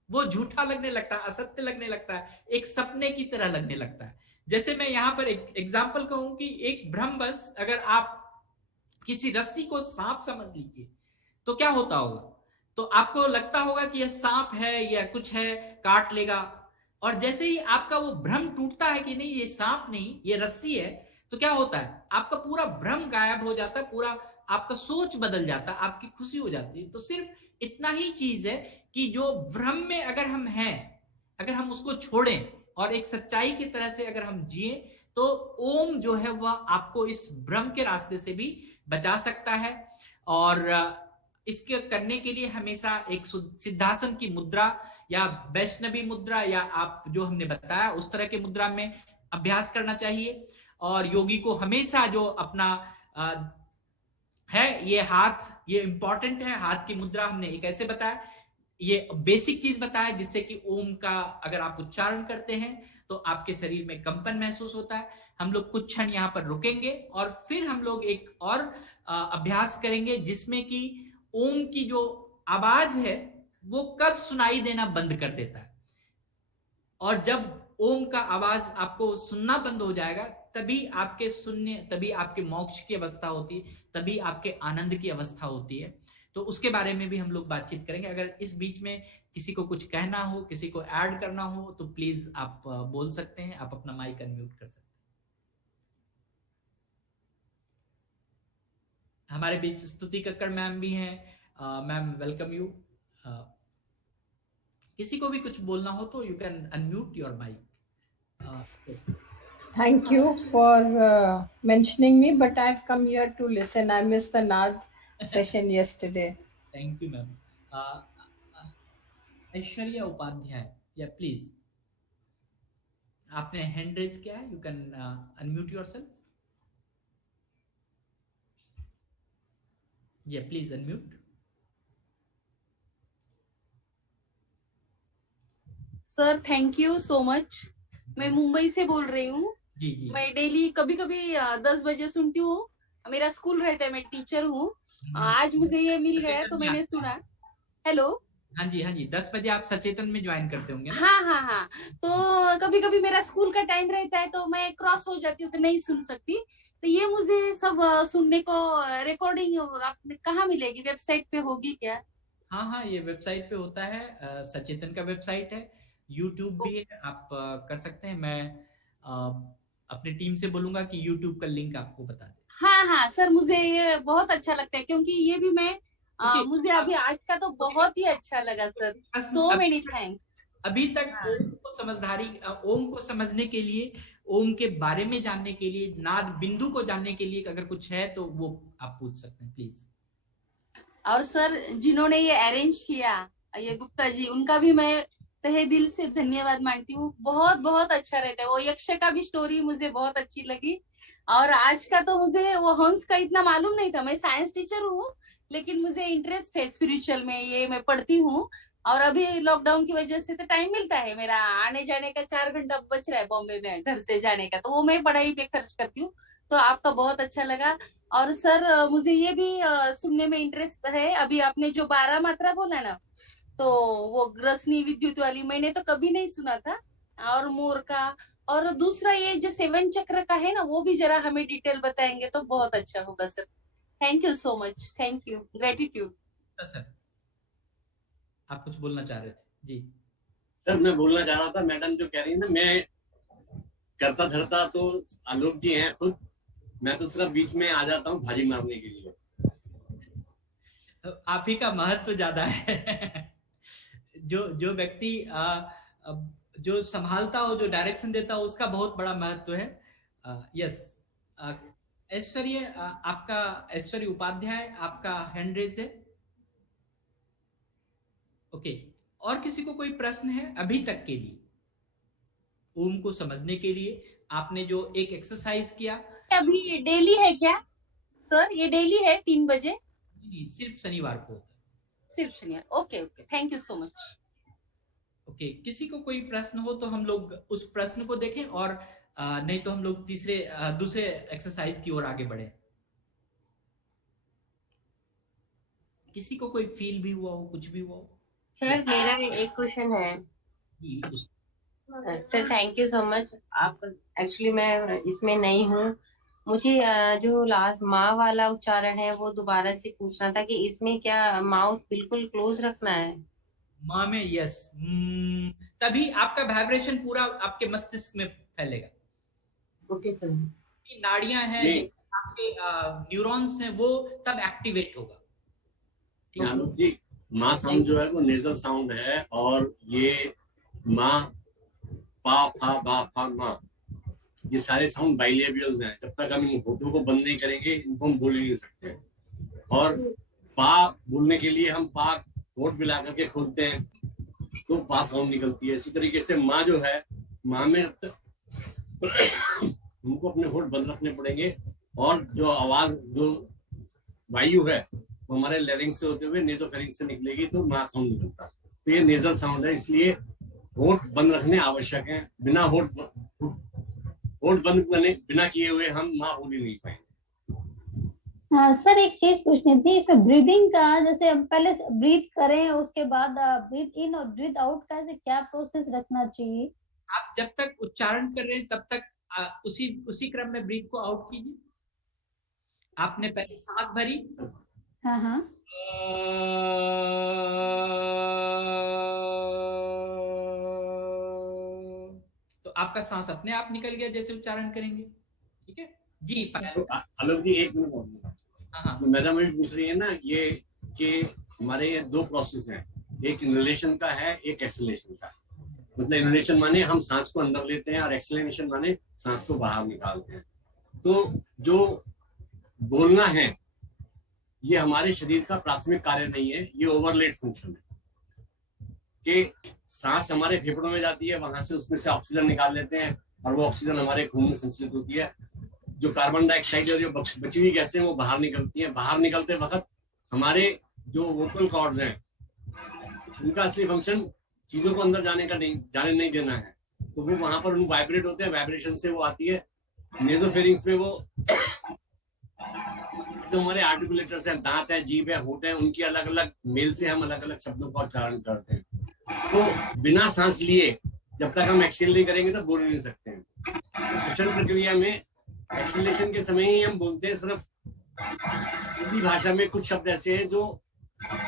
वो झूठा लगने लगता है, असत्य लगने लगता है, एक सपने की तरह लगने लगता है। जैसे मैं यहां पर एक एग्जाम्पल कहूं कि एक भ्रमवश अगर आप किसी रस्सी को सांप समझ लीजिए तो क्या होता होगा, तो आपको लगता होगा कि यह सांप है या कुछ है, काट लेगा। और जैसे ही आपका वो भ्रम टूटता है कि नहीं ये सांप नहीं ये रस्सी है, तो क्या होता है, आपका पूरा भ्रम गायब हो जाता है, पूरा आपका सोच बदल जाता है, आपकी खुशी हो जाती है। तो सिर्फ इतना ही चीज है कि जो भ्रम में अगर हम हैं, अगर हम उसको छोड़ें और एक सच्चाई की तरह से अगर हम जिए, तो ओम जो है वह आपको इस भ्रम के रास्ते से भी बचा सकता है। और इसके करने के लिए हमेशा एक सिद्धासन की मुद्रा या वैष्णवी मुद्रा या आप जो हमने बताया उस तरह के मुद्रा में अभ्यास करना चाहिए। और योगी को हमेशा जो अपना है ये हाथ, ये इंपॉर्टेंट है, हाथ की मुद्रा हमने एक ऐसे बताया, ये बेसिक चीज बताया जिससे कि ओम का अगर आप उच्चारण करते हैं तो आपके शरीर में कंपन महसूस होता है। हम लोग कुछ क्षण यहाँ पर रुकेंगे और फिर हम लोग एक और अभ्यास करेंगे जिसमें कि ओम की जो आवाज है वो कब सुनाई देना बंद कर देता है, और जब ओम का आवाज आपको सुनना बंद हो जाएगा तभी आपके शून्य, तभी आपके मोक्ष की अवस्था होती है, तभी आपके आनंद की अवस्था होती है। तो उसके बारे में भी हम लोग बातचीत करेंगे। अगर इस बीच में किसी को कुछ कहना हो, किसी को ऐड करना हो, तो प्लीज आप बोल सकते हैं, आप अपना माइक अनम्यूट कर सकते हैं। हमारे बीच स्तुति कक्कड़ मैम भी हैं। Ma'am welcome you. किसी को भी कुछ बोलना हो तो you can unmute your mic. Thank you for mentioning me, but I've come here to listen. I missed the NAD session yesterday. Thank you ma'am. Aishwarya Upadhyay, yeah please, आपने हैंड रेज किया है, you can unmute yourself. Yeah please unmute. Sir thank you so much. मैं मुंबई से बोल रही हूँ। जी जी। मैं daily कभी कभी 10 बजे सुनती हूँ, मेरा स्कूल रहता है, मैं टीचर हूँ। आज मुझे ये मिल गया तो मैंने सुना। हेलो। हाँ जी हाँ जी, 10 बजे आप सचेतन में ज्वाइन करते होंगे ना? हाँ। तो कभी कभी मेरा स्कूल का टाइम रहता है तो मैं क्रॉस हो जाती हूँ तो नहीं सुन सकती। तो ये मुझे सब सुनने को रिकॉर्डिंग आपने कहाँ मिलेगी? वेबसाइट पे होगी क्या? हाँ, ये वेबसाइट पे होता है, सचेतन का वेबसाइट है, यूट्यूब भी है, आप कर सकते हैं। मैं अपनी टीम से बोलूंगा कि यूट्यूब का लिंक आपको बता दे। हाँ सर, मुझे ये बहुत अच्छा लगता है क्योंकि ये भी मैं मुझे अभी आज का तो बहुत ही अच्छा लगा सर। So many thanks. अभी तक ओम को समझने के लिए, ओम के बारे में जानने के लिए, नाद बिंदु को जानने के लिए अगर कुछ है तो वो आप पूछ सकते हैं प्लीज। और सर जिन्होंने ये अरेंज किया, ये गुप्ता जी, उनका भी मैं तहे दिल से धन्यवाद मानती हूँ। बहुत बहुत अच्छा रहता है। वो यक्ष का भी स्टोरी मुझे बहुत अच्छी लगी। और आज का तो मुझे वो हंस का इतना मालूम नहीं था। मैं साइंस टीचर हूँ लेकिन मुझे इंटरेस्ट है स्पिरिचुअल में, ये मैं पढ़ती हूँ। और अभी लॉकडाउन की वजह से तो टाइम मिलता है, मेरा आने जाने का 4 घंटा बच रहा है बॉम्बे में घर से जाने का, तो वो मैं पढ़ाई पे खर्च करती हूँ। तो आपका बहुत अच्छा लगा। और सर मुझे ये भी सुनने में इंटरेस्ट है, अभी आपने जो 12 मात्रा बोला ना, तो वो ग्रसनी विद्युत वाली मैंने तो कभी नहीं सुना था। और मोर का, और दूसरा ये जो 7 चक्र का है ना, वो भी जरा हमें डिटेल बताएंगे तो बहुत अच्छा होगा sir. Thank you so much. Thank you, gratitude. Sir आप कुछ बोलना चाह रहे थे? जी सर, मैं बोलना चाह रहा था, मैडम जो कह रही है ना, मैं करता धरता तो आलोक जी हैं खुद, मैं तो सिर्फ बीच में आ जाता हूँ भाजी मारने के लिए। आप ही का महत्व ज्यादा है। जो व्यक्ति जो संभालता हो, जो डायरेक्शन देता हो, उसका बहुत बड़ा महत्व है। यस ऐश्वर्य, आपका ऐश्वर्य उपाध्याय, आपका हैंड रेज है। ओके, और किसी को कोई प्रश्न है अभी तक के लिए? ओम को समझने के लिए आपने जो एक एक्सरसाइज किया, अभी डेली है क्या सर? ये डेली है 3 बजे? नहीं, सिर्फ शनिवार को होता है। सिर्फ शनिवार। Okay, thank you so much. Okay, किसी को कोई प्रश्न हो तो हम लोग उस प्रश्न को देखें, और नहीं तो हम लोग दूसरे एक्सरसाइज की ओर आगे बढ़े। किसी को कोई फील भी हुआ हो, कुछ भी हुआ हो? सर मेरा एक क्वेश्चन है। Sir thank you so much. आप एक्चुअली मैं इसमें नहीं हूँ, मुझे जो लास्ट माँ वाला उच्चारण है वो दोबारा से पूछना था कि इसमें क्या माउथ बिल्कुल क्लोज रखना है? माँ में यस, तभी आपका वाइब्रेशन पूरा आपके मस्तिष्क में फैलेगा। Okay sir. नाड़ियां हैं, आपके न्यूरॉन्स हैं, वो तब एक्टिवेट होगा। आलोक जी, माँ साउंड जो है वो नेजल साउंड है, और ये माँ, पा, फा, बा, फा, माँ, ये सारे साउंड बाइलेबियल्स हैं। जब तक हम इन होठों को बंद नहीं करेंगे इनको हम बोल ही नहीं सकते। और पा बोलने के लिए हम पा होठ मिला करके खोलते हैं तो पा साउंड निकलती है। इसी तरीके से माँ जो है, माँ में हमको अपने होठ बंद रखने पड़ेंगे, और जो आवाज, जो वायु है, वो हमारे लेरिंग से होते हुए नेजोफेरिंग से निकलेगी तो माँ साउंड निकलता है। तो ये नेजल साउंड है, इसलिए होठ बंद रखने आवश्यक है। बिना होठ बंद करने, बिना किए हुए हम माँ बोल ही नहीं पाएंगे। हाँ सर, एक चीज पूछनी थी इसमें ब्रीदिंग का, जैसे हम पहले ब्रीथ करें उसके बाद ब्रीथ इन और ब्रीथ आउट का ऐसे क्या प्रोसेस रखना चाहिए? आप जब तक उच्चारण कर रहे हैं तब तक उसी क्रम में ब्रीथ को आउट कीजिए। आपने पहले सांस भरी, हाँ हाँ तो आपका सांस अपने आप निकल गया जैसे उच्चारण करेंगे। ठीक है जी। तो आलोक जी एक मिनट, हाँ मैडम भी पूछ रही है ना ये कि हमारे ये दो प्रोसेस हैं, एक इनहेलेशन का है, एक एक्सहेलेशन का। मतलब इनहेलेशन माने हम सांस को अंदर लेते हैं और एक्सहेलेशन माने सांस को बाहर निकालते हैं। तो जो बोलना है ये हमारे शरीर का प्राथमिक कार्य नहीं है, ये ओवरलेड फंक्शन है कि सांस हमारे फेफड़ों में जाती है, वहां से उसमें से ऑक्सीजन निकाल लेते हैं और वो ऑक्सीजन हमारे खून में संचलित होती है। जो कार्बन डाइऑक्साइड और जो बची हुई गैसें वो बाहर निकलती हैं। बाहर निकलते वक्त हमारे जो वोकल कॉर्ड्स हैं उनका असली फंक्शन चीजों को अंदर जाने नहीं देना है, तो वो वहां पर वाइब्रेट होते हैं, वाइब्रेशन से वो आती है नेजोफेरिंग्स में। वो जो हमारे आर्टिकुलेटर्स हैं, दांत है, जीभ है, होंठ है, उनकी अलग अलग मेल से हम अलग अलग शब्दों का उच्चारण करते हैं। तो बिना सांस लिए जब तक हम एक्सहेल नहीं करेंगे तो बोल नहीं सकते हैं। तो श्वसन प्रक्रिया में एक्सहेलेशन के समय ही हम बोलते हैं। सिर्फ हिंदी भाषा में कुछ शब्द ऐसे हैं जो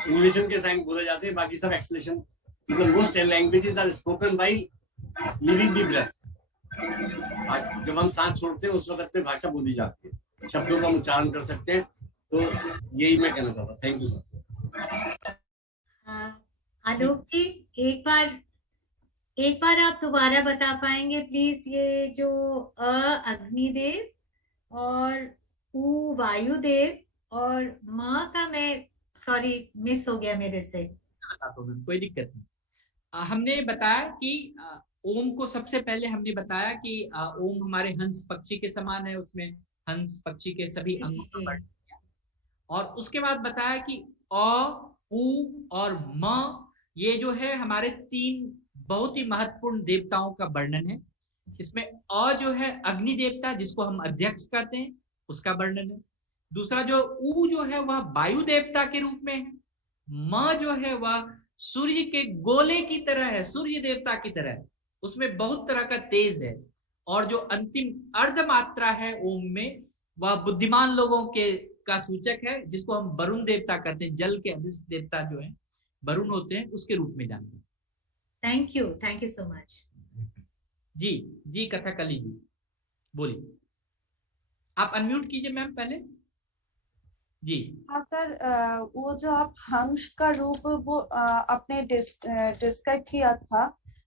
इनहेलेशन के साइन बोले जाते हैं, बाकी सब exhalation. Most languages are spoken by leaving the breath. जब हम सांस छोड़ते हैं उस वक्त में भाषा बोली जाती है, शब्दों का उच्चारण कर सकते हैं। तो यही मैं कहना चाहता हूँ। Thank you sir. Alok ji, एक बार आप दोबारा बता पाएंगे प्लीज, ये जो अग्निदेव और ऊ वायुदेव और माँ का, मैं सॉरी मिस हो गया मेरे से। कोई दिक्कत नहीं। हमने बताया कि ओम को सबसे पहले हमने बताया कि ओम हमारे हंस पक्षी के समान है, उसमें हंस पक्षी के सभी अंगों का वर्णन किया। और उसके बाद बताया कि अ, उ और म ये जो है हमारे तीन बहुत ही महत्वपूर्ण देवताओं का वर्णन है। इसमें अ जो है अग्नि देवता जिसको हम अध्यक्ष कहते हैं उसका वर्णन है। दूसरा जो उ जो है वह वायु देवता के रूप में है। म जो है वह सूर्य के गोले की तरह है, सूर्य देवता की तरह है, उसमें बहुत तरह का तेज है। और जो अंतिम अर्ध मात्रा है ओम में वह बुद्धिमान लोगों के का सूचक है, जिसको हम वरुण देवता कहते हैं। जल के अधिष्ठ देवता जो है वरुण होते हैं, उसके रूप में जानते हैं। Thank you so much. जी जी कथकली जी बोलिए। आप अनम्यूट कीजिए मैम पहले जी। हाँ सर, वो जो आप हंस का रूप वो आपने डिस्कस किया था,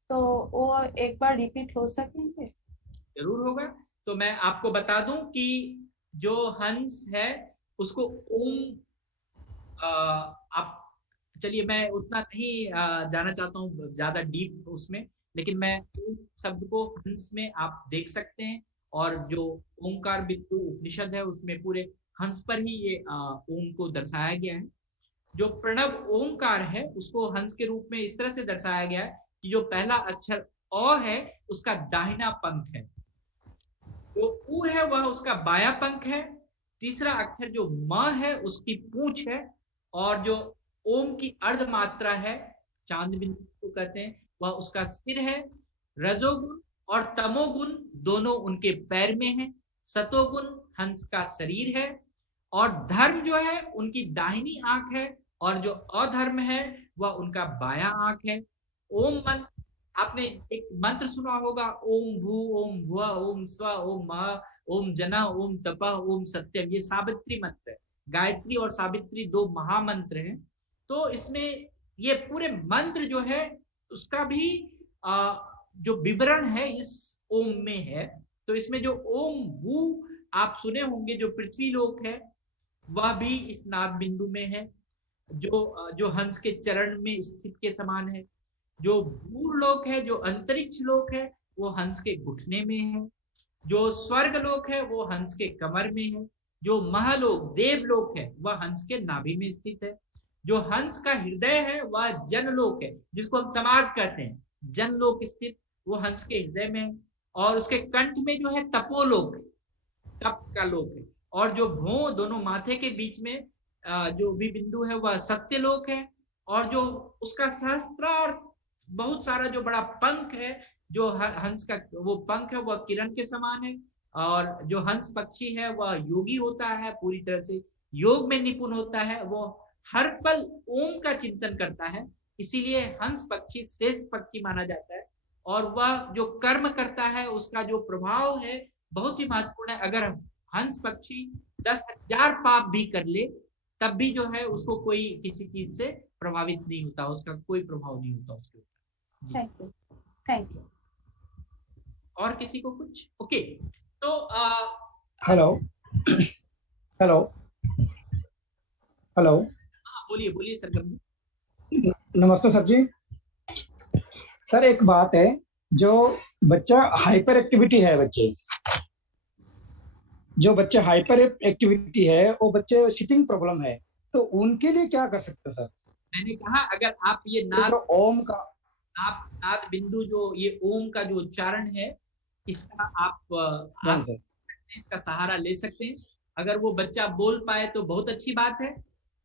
तो वो एक बार रिपीट हो सकेंगे? जरूर होगा। तो मैं आपको बता दूं कि जो हंस है उसको ओम, आप चलिए मैं उतना नहीं जाना चाहता हूँ ज्यादा डीप उसमें, लेकिन मैं ओम शब्द को हंस में आप देख सकते हैं। और जो ओंकार बिंदु उपनिषद है उसमें पूरे हंस पर ही ये ओम को दर्शाया गया है। जो प्रणव ओंकार है उसको हंस के रूप में इस तरह से दर्शाया गया है कि जो पहला अक्षर अ है उसका दाहिना पंख है, जो उ है वह उसका बाया पंख है, तीसरा अक्षर जो म है उसकी पूंछ है, और जो ओम की अर्ध मात्रा है चांद बिंदु को कहते हैं वह उसका सिर है। रजोगुण और तमोगुण दोनों उनके पैर में है। सतोगुण हंस का शरीर है। और धर्म जो है उनकी दाहिनी आंख है, और जो अधर्म है वह उनका बाया आंख है। ओम मंत्र, आपने एक मंत्र सुना होगा, ओम भू ओम भुआ ओम स्व ओम मह ओम जना ओम तपह ओम सत्यम। ये सावित्री मंत्र है। गायत्री और सावित्री दो महामंत्र हैं। तो इसमें ये पूरे मंत्र जो है उसका भी जो विवरण है इस ओम में है। तो इसमें जो ओम भू आप सुने होंगे, जो पृथ्वी लोक है वह भी इस नाभ बिंदु में है, जो हंस के चरण में स्थित के समान है। जो भूलोक है, जो अंतरिक्ष लोक है, वो हंस के घुटने में है। जो स्वर्ग लोक है वो हंस के कमर में है। जो महलोक देवलोक है वह हंस के नाभि में स्थित है। जो हंस का हृदय है वह जनलोक है, जिसको हम समाज कहते हैं, जनलोक स्थित वो हंस के हृदय में है। और उसके कंठ में जो है तपोलोक, तप का लोक है। और जो भों दोनों माथे के बीच में जो भी बिंदु है वह सत्यलोक है, और जो उसका सहस्त्रार बहुत सारा जो बड़ा पंख है, जो हंस का वो पंख है वह किरण के समान है, और जो हंस पक्षी है वह योगी होता है, पूरी तरह से योग में निपुण होता है, वो हर पल ओम का चिंतन करता है, इसीलिए हंस पक्षी श्रेष्ठ पक्षी माना जाता है। और वह जो कर्म करता है उसका जो प्रभाव है बहुत ही महत्वपूर्ण है। अगर हंस पक्षी 10,000 पाप भी कर ले तब भी जो है उसको कोई किसी चीज से प्रभावित नहीं होता, उसका कोई प्रभाव नहीं होता उसके ऊपर। Thank you, thank you. और किसी को कुछ? ओके, तो हेलो हेलो हेलो, बोलिए बोलिए सरगम। नमस्ते सर जी। सर एक बात है, जो बच्चा हाइपर एक्टिविटी है, जो बच्चे हाइपर एक्टिविटी है वो बच्चे सिटिंग प्रॉब्लम है, तो उनके लिए क्या कर सकते हैं सर? मैंने कहा अगर आप ये नाद ओम का आप नाद बिंदु जो ये ओम का जो उच्चारण है इसका आप इसका सहारा ले सकते हैं। अगर वो बच्चा बोल पाए तो बहुत अच्छी बात है,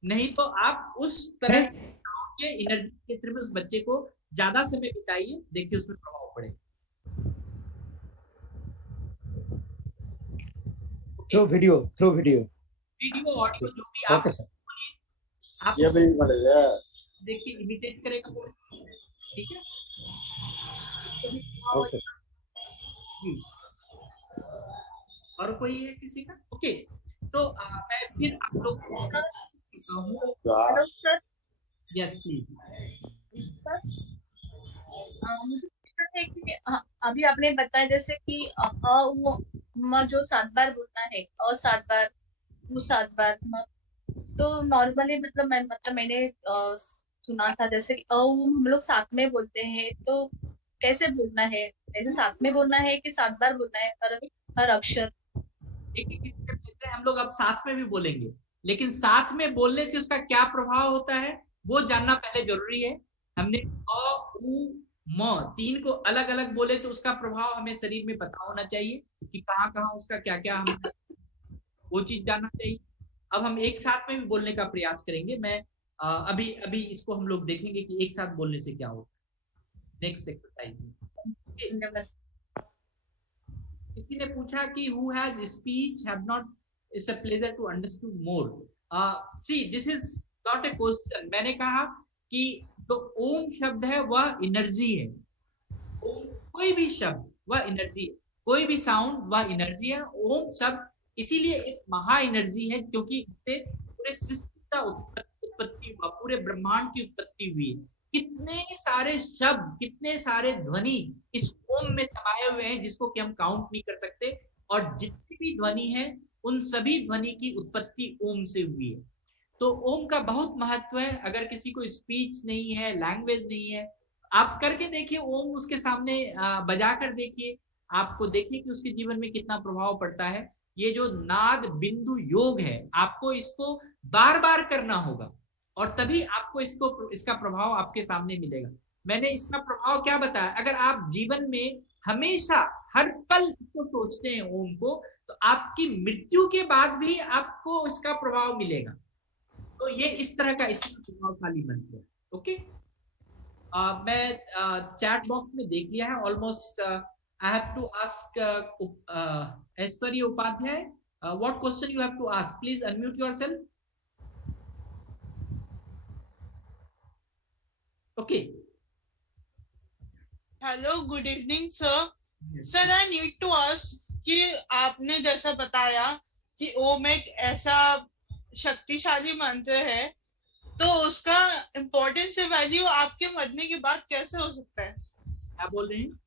नहीं तो आप उस तरह के एनर्जी क्षेत्र में उस बच्चे को ज्यादा समय बिताइए, देखिए उसमें प्रभाव पड़ेगा। थ्रू वीडियो ऑडियो जो भी आप ये भी बढ़िया देखिए इमिटेट करेगा, ठीक है? ओके। और कोई है किसी का? ओके, तो मैं फिर आप लोग हेलो सर। Yes please. मुझे कि अभी आपने बताया जैसे कि म जो 7 बार बोलना है, 7 बार, 7 बार, तो नॉर्मली मैंने सुना था जैसे कि हम लोग साथ में बोलते हैं, तो कैसे बोलना है? ऐसे साथ में बोलना है कि 7 बार बोलना है हर अक्षर? एक स्टेप लेते हैं हम लोग, अब साथ में भी बोलेंगे, लेकिन साथ में बोलने से उसका क्या प्रभाव होता है वो जानना पहले जरूरी है। हमने अ उ म 3 को अलग अलग बोले तो उसका प्रभाव हमें शरीर में पता होना चाहिए कि कहाँ उसका क्या क्या, हमें वो चीज जानना चाहिए। अब हम एक साथ में भी बोलने का प्रयास करेंगे। मैं अभी इसको हम लोग देखेंगे कि एक साथ बोलने से क्या होता है नेक्स्ट एक्सरसाइज में। किसी ने पूछा कि who has speech have not, it's a pleasure to understood more. See this is not a question. मैंने कहा कि जो ओम शब्द है वह एनर्जी है, ओम कोई भी शब्द वह एनर्जी है, कोई भी साउंड वह एनर्जी है। ओम शब्द इसीलिए एक महा एनर्जी है क्योंकि इससे पूरे सृष्टि का उत्पत्ति हुआ, पूरे ब्रह्मांड की उत्पत्ति हुई है। कितने सारे शब्द, कितने सारे ध्वनि इस ओम में समाये हुए हैं जिसको कि हम काउंट नहीं कर सकते, और जितनी भी ध्वनि है उन सभी ध्वनि की उत्पत्ति ओम से हुई है। तो ओम का बहुत महत्व है। अगर किसी को स्पीच नहीं है, लैंग्वेज नहीं है, आप करके देखिए ओम, उसके सामने बजा कर देखिए, आपको देखिए कि उसके जीवन में कितना प्रभाव पड़ता है। ये जो नाद बिंदु योग है, आपको इसको बार बार करना होगा और तभी आपको इसका प्रभाव आपके सामने मिलेगा। मैंने इसका प्रभाव क्या बताया, अगर आप जीवन में हमेशा हर पल इसको सोचते हैं ओम को, तो आपकी मृत्यु के बाद भी आपको इसका प्रभाव मिलेगा। तो ये इस तरह का इतना प्रभावशाली मंत्र है। ओके, मैं चैट बॉक्स में देख लिया है almost. I have to ask Aishwarya Upadhyay, what question you have to ask, please unmute yourself. Okay, hello, good evening sir. Sir I need to ask कि आपने जैसा बताया कि ओम एक ऐसा शक्तिशाली मंत्र है, तो उसका इम्पोर्टेंस या वैल्यू आपके मरने के बाद कैसे हो सकता है? क्या बोल रहे हैं?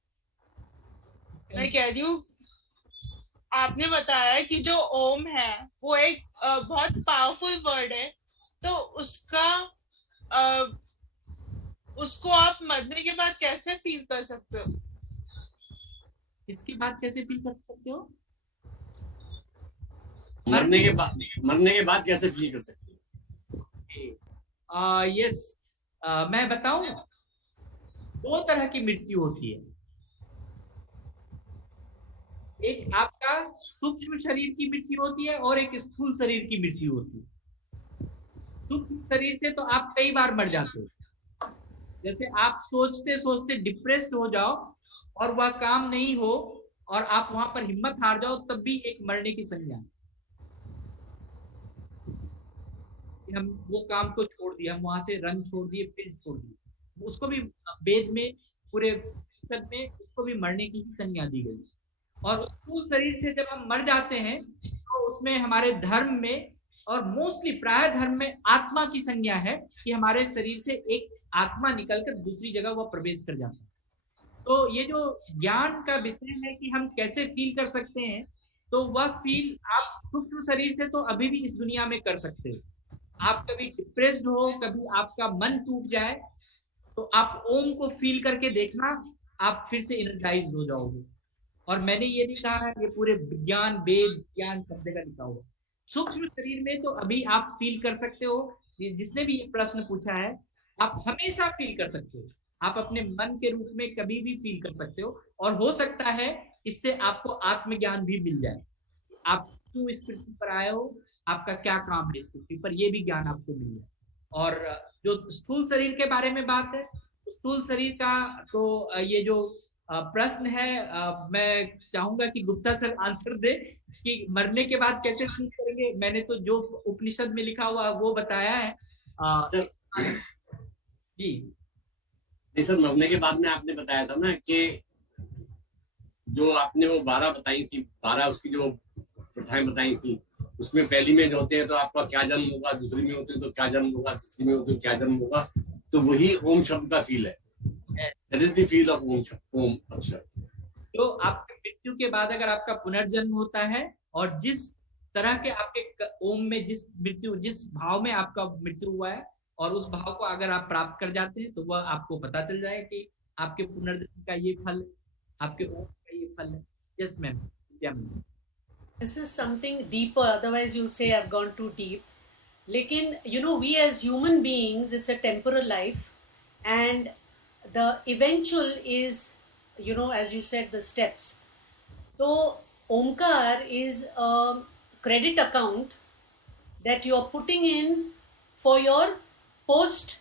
मैं कह रही हूँ, आपने बताया कि जो ओम है वो एक बहुत पावरफुल वर्ड है, तो उसको आप मरने के बाद कैसे फील कर सकते हो? इसके बाद कैसे फील कर सकते हो? मरने के बाद कैसे फील कर सकते हो? यस, मैं बताऊं, 2 तरह की मृत्यु होती है। एक आपका सूक्ष्म शरीर की मृत्यु होती है और एक स्थूल शरीर की मृत्यु होती है। सूक्ष्म शरीर से तो आप कई बार मर जाते हो। जैसे आप सोचते सोचते डिप्रेस्ड हो जाओ और वह काम नहीं हो और आप वहां पर हिम्मत हार जाओ, तब भी एक मरने की संज्ञा है। हम वो काम को छोड़ दिया, हम वहां से रंग छोड़ दिए, फिर छोड़ दिए, उसको भी वेद में पूरे में उसको भी मरने की ही संज्ञा दी गई। और स्थूल शरीर से जब हम मर जाते हैं तो उसमें हमारे धर्म में और मोस्टली प्राय धर्म में आत्मा की संज्ञा है कि हमारे शरीर से एक आत्मा निकलकर दूसरी जगह वह प्रवेश कर जाता है। तो ये जो ज्ञान का विषय है कि हम कैसे फील कर सकते हैं, तो वह फील आप सूक्ष्म शरीर से तो अभी भी इस दुनिया में कर सकते हो। आप कभी डिप्रेस्ड हो, कभी आपका मन टूट जाए, तो आप ओम को फील करके देखना, आप फिर से एनर्जाइज हो जाओगे। और मैंने ये नहीं कहा है, ये पूरे विज्ञान वेद ज्ञान शब्द का लिखा हुआ। सूक्ष्म शरीर में तो अभी आप फील कर सकते हो। जिसने भी ये प्रश्न पूछा है, आप हमेशा फील कर सकते हो, आप अपने मन के रूप में कभी भी फील कर सकते हो। और हो सकता है इससे आपको आत्मज्ञान भी मिल जाए, आप क्यों इस पृथ्वी पर आए हो, आपका क्या काम है इस पृथ्वी पर, ये भी ज्ञान आपको मिल जाए। और जो स्थूल शरीर के बारे में बात है, स्थूल शरीर का तो ये जो प्रश्न है, मैं चाहूंगा कि गुप्ता सर आंसर दे कि मरने के बाद कैसे फील करेंगे। मैंने तो जो उपनिषद में लिखा हुआ वो बताया है। जी नहीं सर, मरने के बाद में आपने बताया था ना कि जो आपने वो 12 बताई थी, 12 उसकी जो प्रथाएं बताई थी, उसमें पहली में जो होते हैं तो आपका क्या जन्म होगा, दूसरी में होते हैं तो क्या जन्म होगा, तीसरी में होते हैं तो क्या जन्म होगा, तो वही ओम शब्द का फील है। That is the feel of ओम अक्षर। तो आपके मृत्यु के बाद अगर आपका पुनर्जन्म होता है और जिस तरह के आपके ओम में जिस भाव में आपका मृत्यु हुआ है और उस भाव को अगर आप प्राप्त कर जाते हैं, तो वह आपको पता चल जाएगा कि आपके पुनर्जन्म का ये फल है, आपके ओम का ये फल है। यस मैम, क्या ma'am? This is something deeper, otherwise you'll say I've gone too deep. लेकिन you know, we as human beings, it's a temporal life, and the eventual is, you know, as you said, the steps. So Omkar is a credit account that you're putting in for your post,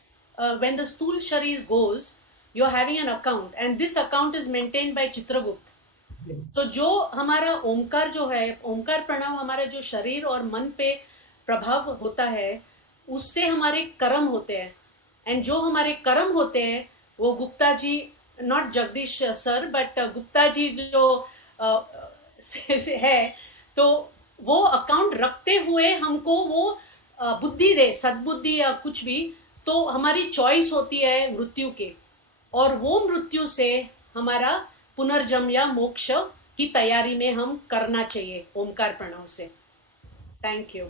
when the stool sharir goes, you're having an account, and this account is maintained by Chitragupt. तो जो हमारा ओमकार जो है, ओमकार प्रणव हमारा जो शरीर और मन पे प्रभाव होता है, उससे हमारे कर्म होते हैं, एंड जो हमारे कर्म होते हैं वो Gupta ji, not Jagdish sir but Gupta ji जो है, तो वो अकाउंट रखते हुए हमको वो बुद्धि दे, सद्बुद्धि या कुछ भी, तो हमारी चॉइस होती है मृत्यु के, और वो मृत्यु से हमारा पुनर्जन्म या मोक्ष की तैयारी में हम करना चाहिए ओमकार प्रणव से। Thank you.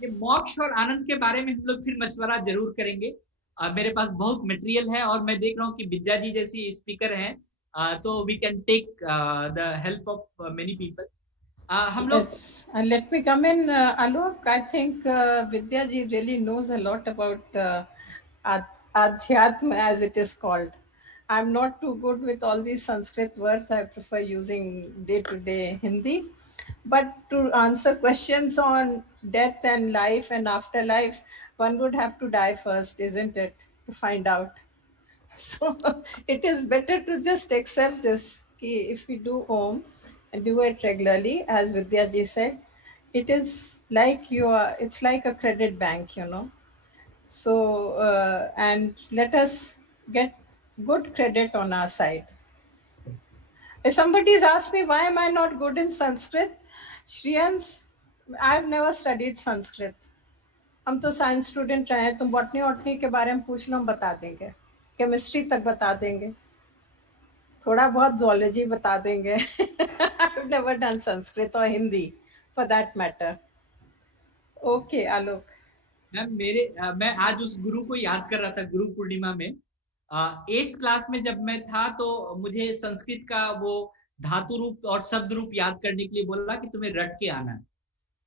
ये मोक्ष और आनंद के बारे में हम लोग फिर मशवरा जरूर करेंगे। मेरे पास बहुत मटेरियल है और मैं देख रहा हूँ कि विद्या जी जैसी स्पीकर हैं, तो we can take the help of many people. हम लोग let me come in Alok, I think Vidya ji really knows a lot about adhyatma as it is called. I'm not too good with all these Sanskrit words. I prefer using day-to-day Hindi. But to answer questions on death and life and afterlife, one would have to die first, isn't it, to find out. So it is better to just accept this. If we do Om and do it regularly, as Vidya ji said, it is like it's like a credit bank, you know. So, and let us get good credit on our side. If somebody has asked me, why am I not good in Sanskrit? Shriyans, I've never studied Sanskrit. हम तो science student रहे हैं, तुम botany वॉटनी के बारे में पूछ लो, हम बता देंगे, केमिस्ट्री तक बता देंगे, थोड़ा बहुत zoology बता देंगे। I've never done Sanskrit or Hindi for that matter. Okay, Alok. Ma'am मैं आज उस गुरु को याद कर रहा था गुरु पूर्णिमा में। 8th क्लास में जब मैं था तो मुझे संस्कृत का वो धातु रूप और शब्द रूप याद करने के लिए बोला कि तुम्हें रट के आना है,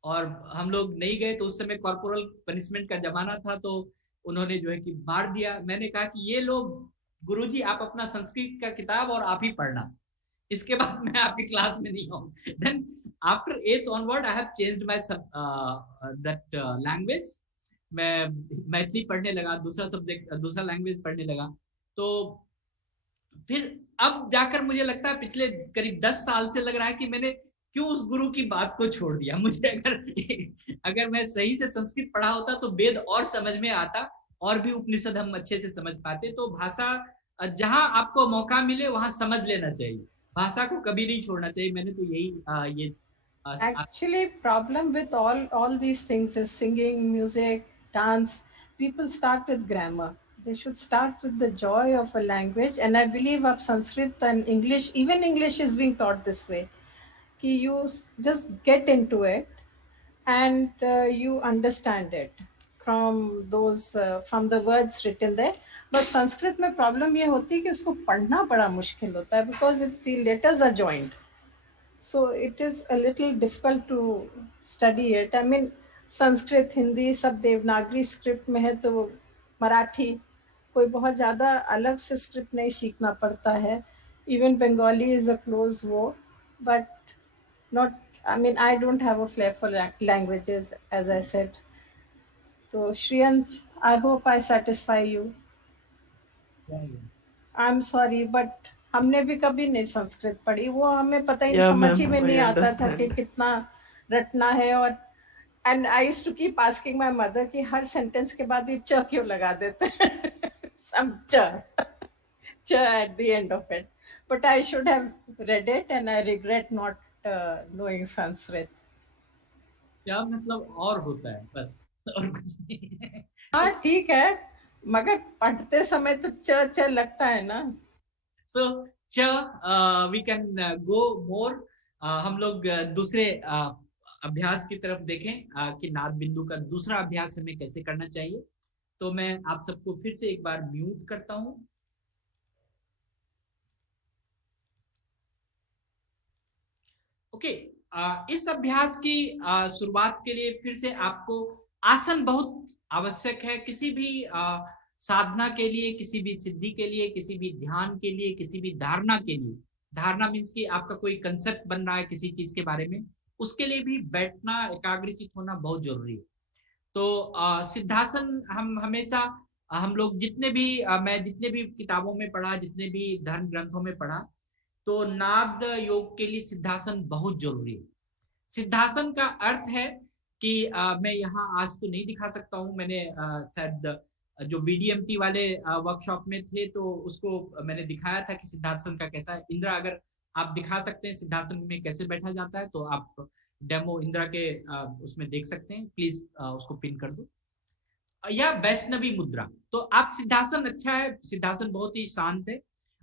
और हम लोग नहीं गए। तो उस समय कॉर्पोरल पनिशमेंट का जमाना था, तो उन्होंने जो है कि मार दिया। मैंने कहा कि ये लोग गुरुजी, आप अपना संस्कृत का किताब और आप ही पढ़ना, इसके बाद मैं आपकी क्लास में नहीं हूँ। Then after 8th onward I have changed my that language। मैं मैथिली पढ़ने लगा, दूसरा सब्जेक्ट, दूसरा लैंग्वेज पढ़ने लगा। तो फिर अब जाकर मुझे लगता है पिछले करीब 10 साल से लग रहा है कि मैंने क्यों उस गुरु की बात को छोड़ दिया। मुझे अगर मैं सही से संस्कृत पढ़ा होता तो वेद और समझ में आता, और भी उपनिषद हम अच्छे से समझ पाते। तो भाषा जहां आपको मौका मिले वहां समझ लेना चाहिए, भाषा को कभी नहीं छोड़ना चाहिए। मैंने तो यही Actually, problem with all these things is singing, music, dance. People start with grammar. They should start with the joy of a language. And I believe of Sanskrit and English, even English is being taught this way. Ki you just get into it and you understand it from the words written there. But Sanskrit में problem ये होती है कि उसको पढ़ना बड़ा मुश्किल होता है, because the letters are joined. So it is a little difficult to study it. I mean, Sanskrit, Hindi सब देवनागरी स्क्रिप्ट में है, तो मराठी कोई बहुत ज़्यादा अलग से स्क्रिप्ट नहीं सीखना पड़ता है। Even Bengali is a close war, but not, I mean, I don't have a flair for languages, as I said. So Shriyansh, I hope I satisfy you. I'm sorry, but हमने भी कभी नहीं संस्कृत पढ़ी, वो हमें पता ही समझ ही में नहीं आता था कि कितना रटना है। और and I used to keep asking my mother कि हर सेंटेंस के बाद ये च क्यों लगा देते हैं some ch at the end of it. But I should have read it and I regret not knowing Sanskrit. क्या मतलब और होता है बस, और कुछ नहीं। हाँ ठीक है, मगर पढ़ते समय तो च लगता है ना। So we can go more। हम लोग दूसरे अभ्यास की तरफ देखें कि नाद बिंदु का दूसरा अभ्यास हमें कैसे करना चाहिए। तो मैं आप सबको फिर से एक बार म्यूट करता हूं। ओके, इस अभ्यास की शुरुआत के लिए फिर से आपको आसन बहुत आवश्यक है। किसी भी साधना के लिए, किसी भी सिद्धि के लिए, किसी भी ध्यान के लिए, किसी भी धारणा के लिए, धारणा मीन्स कि आपका कोई कंसेप्ट बन रहा है किसी चीज के बारे में, उसके लिए भी बैठना, एकाग्रचित होना बहुत जरूरी है। तो सिद्धासन हम हमेशा, हम लोग जितने भी मैं जितने भी किताबों में पढ़ा, जितने भी धर्म ग्रंथों में पढ़ा, तो नाद योग के लिए सिद्धासन बहुत जरूरी है। सिद्धासन का अर्थ है कि मैं यहाँ आज तो नहीं दिखा सकता हूँ, मैंने शायद जो BDMT वाले वर्कशॉप में थे तो उसको मैंने दिखाया था कि सिद्धासन का कैसा है। इंदिरा, अगर आप दिखा सकते हैं सिद्धासन में कैसे बैठा जाता है, तो आप डेमो इंदिरा के उसमें देख सकते हैं, प्लीज उसको पिन कर दो। या वैष्णवी मुद्रा, तो आप सिद्धासन अच्छा है, सिद्धासन बहुत ही शांत है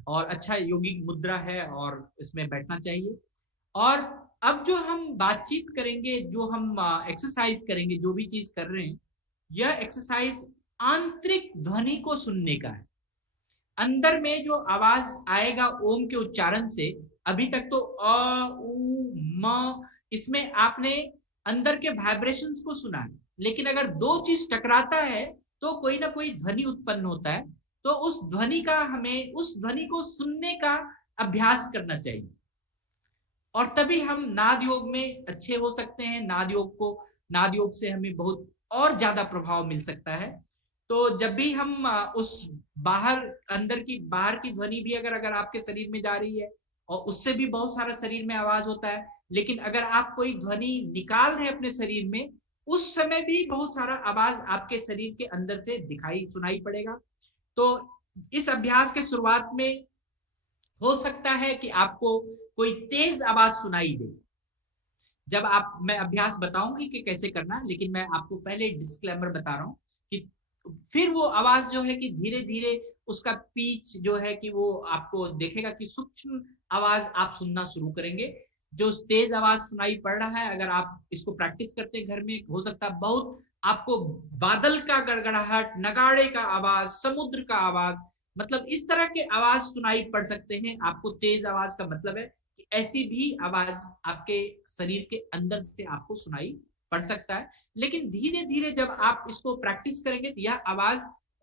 और अच्छा योगिक मुद्रा है और इसमें बैठना चाहिए। और अब जो हम बातचीत करेंगे, जो हम एक्सरसाइज करेंगे, जो भी चीज कर रहे हैं, यह एक्सरसाइज आंतरिक ध्वनि को सुनने का है। अंदर में जो आवाज आएगा ओम के उच्चारण से, अभी तक तो अ उ म, इसमें आपने अंदर के वाइब्रेशंस को सुना है, लेकिन अगर दो चीज टकराता है तो कोई ना कोई ध्वनि उत्पन्न होता है। तो उस ध्वनि का, हमें उस ध्वनि को सुनने का अभ्यास करना चाहिए, और तभी हम नाद योग में अच्छे हो सकते हैं। नाद योग से हमें बहुत और ज्यादा प्रभाव मिल सकता है। तो जब भी हम उस बाहर की ध्वनि भी अगर आपके शरीर में जा रही है, और उससे भी बहुत सारा शरीर में आवाज होता है, लेकिन अगर आप कोई ध्वनि निकाल रहे हैं अपने शरीर में, उस समय भी बहुत सारा आवाज आपके शरीर के अंदर से सुनाई पड़ेगा। तो इस अभ्यास के शुरुआत में हो सकता है कि आपको कोई तेज आवाज सुनाई दे। जब मैं अभ्यास बताऊंगी कि कैसे करना, लेकिन मैं आपको पहले डिस्क्लेमर बता रहा हूं कि फिर वो आवाज जो है कि धीरे धीरे उसका पिच जो है कि वो आपको देखेगा कि सूक्ष्म आवाज आप सुनना शुरू करेंगे। जो तेज आवाज सुनाई पड़ रहा है, अगर आप इसको प्रैक्टिस करते हैं घर में, हो सकता है बहुत आपको बादल का गड़गड़ाहट, नगाड़े का आवाज, समुद्र का आवाज, मतलब इस तरह के आवाज सुनाई पड़ सकते हैं आपको। तेज आवाज का मतलब है कि ऐसी भी आवाज आपके शरीर के अंदर से आपको सुनाई पड़ सकता है। लेकिन धीरे धीरे जब आप इसको प्रैक्टिस करेंगे तो यह आवाज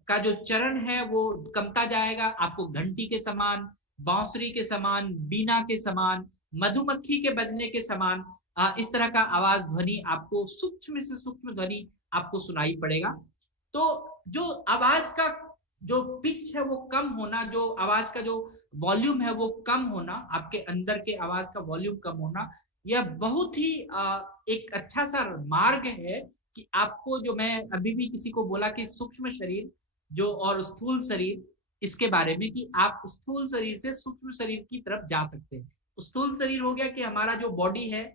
का जो चरण है वो कमता जाएगा। आपको घंटी के समान बांसुरी के समान, बीना के समान, मधुमक्खी के बजने के समान इस तरह का आवाज ध्वनि आपको, सूक्ष्म से सूक्ष्म ध्वनि आपको सुनाई पड़ेगा। तो जो आवाज का जो पिच है वो कम होना, जो आवाज का जो वॉल्यूम है वो कम होना, आपके अंदर के आवाज का वॉल्यूम कम होना, यह बहुत ही एक अच्छा सा मार्ग है कि आपको, जो मैं अभी भी किसी को बोला कि सूक्ष्म शरीर जो और स्थूल शरीर, इसके बारे में कि आप स्थूल शरीर से सूक्ष्म शरीर की तरफ जा सकते हैं। स्थूल शरीर हो गया कि हमारा जो बॉडी है,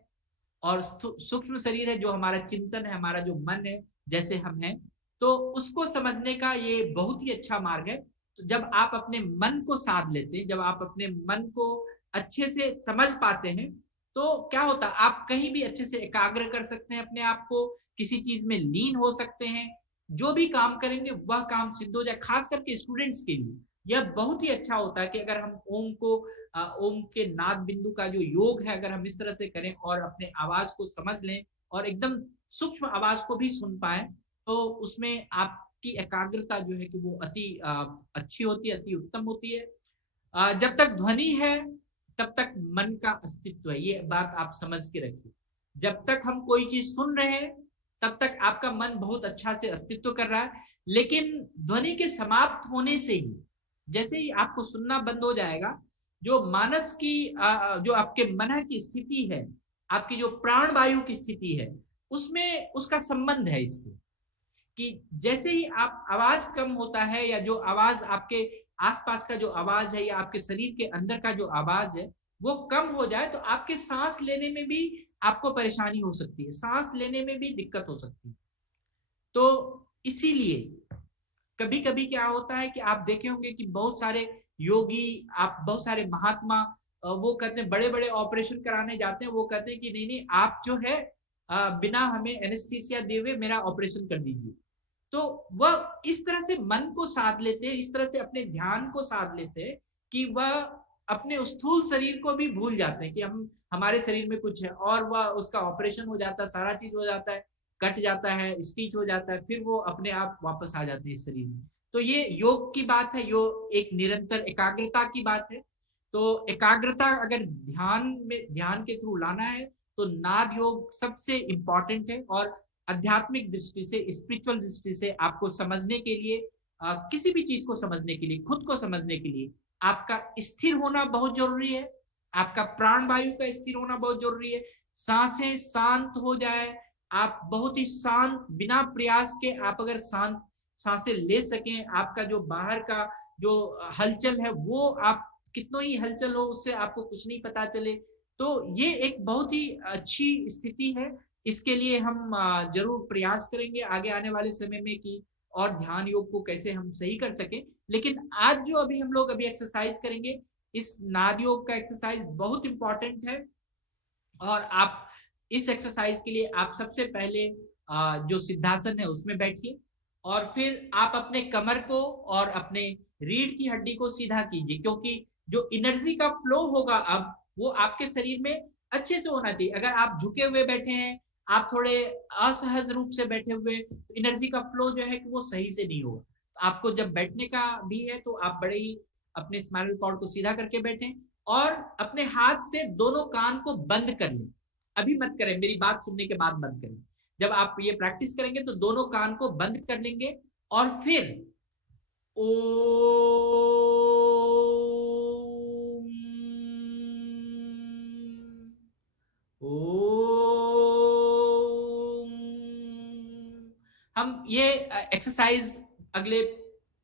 और सूक्ष्म शरीर है जो हमारा चिंतन है, हमारा जो मन है, जैसे हम हैं। तो उसको समझने का ये बहुत ही अच्छा मार्ग है। तो जब आप अपने मन को साध लेते हैं, जब आप अपने मन को अच्छे से समझ पाते हैं, तो क्या होता है, आप कहीं भी अच्छे से एकाग्र कर सकते हैं अपने आप को, किसी चीज में लीन हो सकते हैं, जो भी काम करेंगे वह काम सिद्ध हो जाए। खास करके स्टूडेंट्स के लिए यह बहुत ही अच्छा होता है कि अगर हम ओम को, ओम के नाद बिंदु का जो योग है, अगर हम इस तरह से करें और अपने आवाज को समझ लें और एकदम सूक्ष्म आवाज को भी सुन पाए, तो उसमें आपकी एकाग्रता जो है कि वो अति अच्छी होती है, अति उत्तम होती है। जब तक ध्वनि है तब तक मन का अस्तित्व है, ये बात आप समझ के रखिए। जब तक हम कोई चीज सुन रहे हैं तब तक आपका मन बहुत अच्छा से अस्तित्व कर रहा है, लेकिन ध्वनि के समाप्त होने से ही, जैसे ही आपको सुनना बंद हो जाएगा, जो मानस की जो आपके मन की स्थिति है, आपकी जो प्राण वायु की स्थिति है, उसमें उसका संबंध है इससे, कि जैसे ही आप आवाज कम होता है, या जो आवाज आपके आसपास का जो आवाज है, या आपके शरीर के अंदर का जो आवाज है वो कम हो जाए, तो आपके सांस लेने में भी आपको परेशानी हो सकती है, सांस लेने में भी दिक्कत हो सकती है। तो इसीलिए कभी कभी क्या होता है कि आप देखे होंगे कि बहुत सारे योगी, आप बहुत सारे महात्मा, वो कहते हैं, बड़े बड़े ऑपरेशन कराने जाते हैं, वो कहते हैं कि नहीं नहीं, आप जो है बिना हमें एनेस्थीसिया दिए हुए मेरा ऑपरेशन कर दीजिए। तो वह इस तरह से मन को साध लेते हैं, इस तरह से अपने ध्यान को साध लेते हैं कि वह अपने स्थूल शरीर को भी भूल जाते हैं कि हम, हमारे शरीर में कुछ है, और वह उसका ऑपरेशन हो जाता है, सारा चीज हो जाता है, कट जाता है, स्टिच हो जाता है, फिर वो अपने आप वापस आ जाते हैं इस शरीर में। तो ये योग की बात है, योग एक निरंतर एकाग्रता की बात है। तो एकाग्रता अगर ध्यान में, ध्यान के थ्रू लाना है, तो नाद योग सबसे इंपॉर्टेंट है। और आध्यात्मिक दृष्टि से, स्पिरिचुअल दृष्टि से आपको समझने के लिए, किसी भी चीज को समझने के लिए, खुद को समझने के लिए आपका स्थिर होना बहुत जरूरी है, आपका प्राण वायु का स्थिर होना बहुत जरूरी है। सांसें शांत हो जाए, आप बहुत ही शांत, बिना प्रयास के आप अगर शांत सांसें ले सकें, आपका जो बाहर का जो हलचल है वो, आप कितना ही हलचल हो उससे आपको कुछ नहीं पता चले, तो ये एक बहुत ही अच्छी स्थिति है। इसके लिए हम जरूर प्रयास करेंगे आगे आने वाले समय में कि और ध्यान योग को कैसे हम सही कर सकें। लेकिन आज जो अभी हम लोग अभी एक्सरसाइज करेंगे, इस नाद योग का एक्सरसाइज बहुत इंपॉर्टेंट है। और आप इस एक्सरसाइज के लिए आप सबसे पहले जो सिद्धासन है उसमें बैठिए, और फिर आप अपने कमर को और अपने रीढ़ की हड्डी को सीधा कीजिए, क्योंकि जो एनर्जी का फ्लो होगा अब वो आपके शरीर में अच्छे से होना चाहिए। अगर आप झुके हुए बैठे हैं, आप थोड़े असहज रूप से बैठे हुए, तो एनर्जी का फ्लो जो है कि वो सही से नहीं होगा। तो आपको जब बैठने का भी है तो आप बड़े ही अपने स्पाइनल कॉर्ड को सीधा करके बैठें, और अपने हाथ से दोनों कान को बंद कर लें। अभी मत करें, मेरी बात सुनने के बाद बंद करें। जब आप ये प्रैक्टिस करेंगे तो दोनों कान को बंद कर लेंगे, और फिर हम ये एक्सरसाइज अगले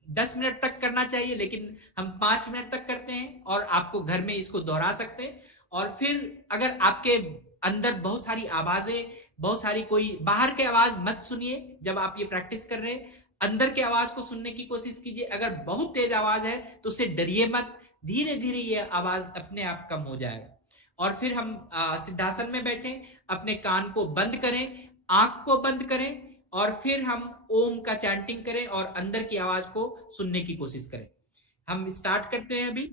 10 मिनट तक करना चाहिए, लेकिन हम 5 मिनट तक करते हैं, और आपको घर में इसको दोहरा सकते हैं। और फिर अगर आपके अंदर बहुत सारी आवाजें, बहुत सारी कोई बाहर के आवाज मत सुनिए जब आप ये प्रैक्टिस कर रहे हैं, अंदर के आवाज को सुनने की कोशिश कीजिए। अगर बहुत तेज आवाज है तो उससे डरिए मत, धीरे धीरे ये आवाज अपने आप कम हो जाएगा। और फिर हम सिद्धासन में बैठे, अपने कान को बंद करें, आंख को बंद करें, और फिर हम ओम का चैंटिंग करें और अंदर की आवाज को सुनने की कोशिश करें। हम स्टार्ट करते हैं अभी।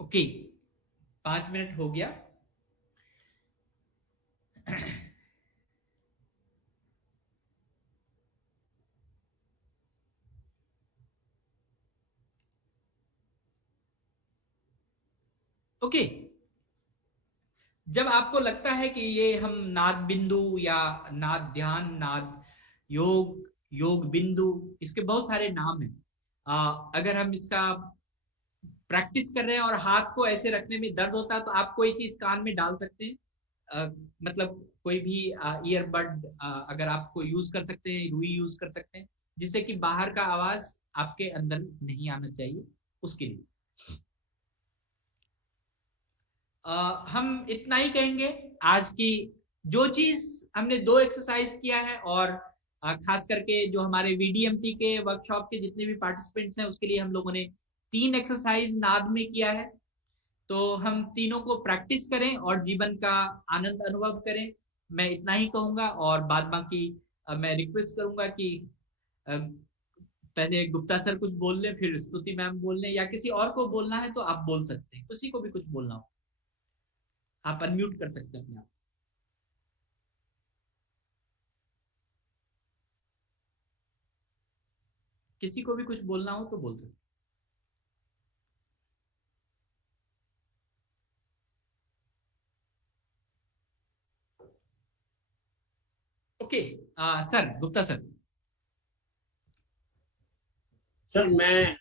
ओके, 5 मिनट हो गया। ओके, जब आपको लगता है कि ये हम नाद बिंदु या नाद ध्यान, नाद योग, योग बिंदु, इसके बहुत सारे नाम हैं। अगर हम इसका प्रैक्टिस कर रहे हैं और हाथ को ऐसे रखने में दर्द होता है तो आप कोई चीज कान में डाल सकते हैं, मतलब कोई भी ईयरबड अगर आपको यूज कर सकते हैं, रुई यूज कर सकते हैं, जिससे कि बाहर का आवाज आपके अंदर नहीं आना चाहिए, उसके लिए हम इतना ही कहेंगे। आज की जो चीज हमने 2 एक्सरसाइज किया है, और खास करके जो हमारे VDMT के वर्कशॉप के जितने भी पार्टिसिपेंट्स हैं उसके लिए हम लोगों ने 3 एक्सरसाइज नाद में किया है। तो हम तीनों को प्रैक्टिस करें और जीवन का आनंद अनुभव करें, मैं इतना ही कहूंगा। और बाद बाकी मैं रिक्वेस्ट करूंगा कि पहले गुप्ता सर कुछ बोल लें, फिर स्तुति मैम बोल लें, या किसी और को बोलना है तो आप बोल सकते हैं, किसी को भी कुछ बोलना हो आप अनम्यूट कर सकते हैं अपने आप। किसी को भी कुछ बोलना हो तो बोल सकते। Okay, sir, Gupta sir. Sir, मैं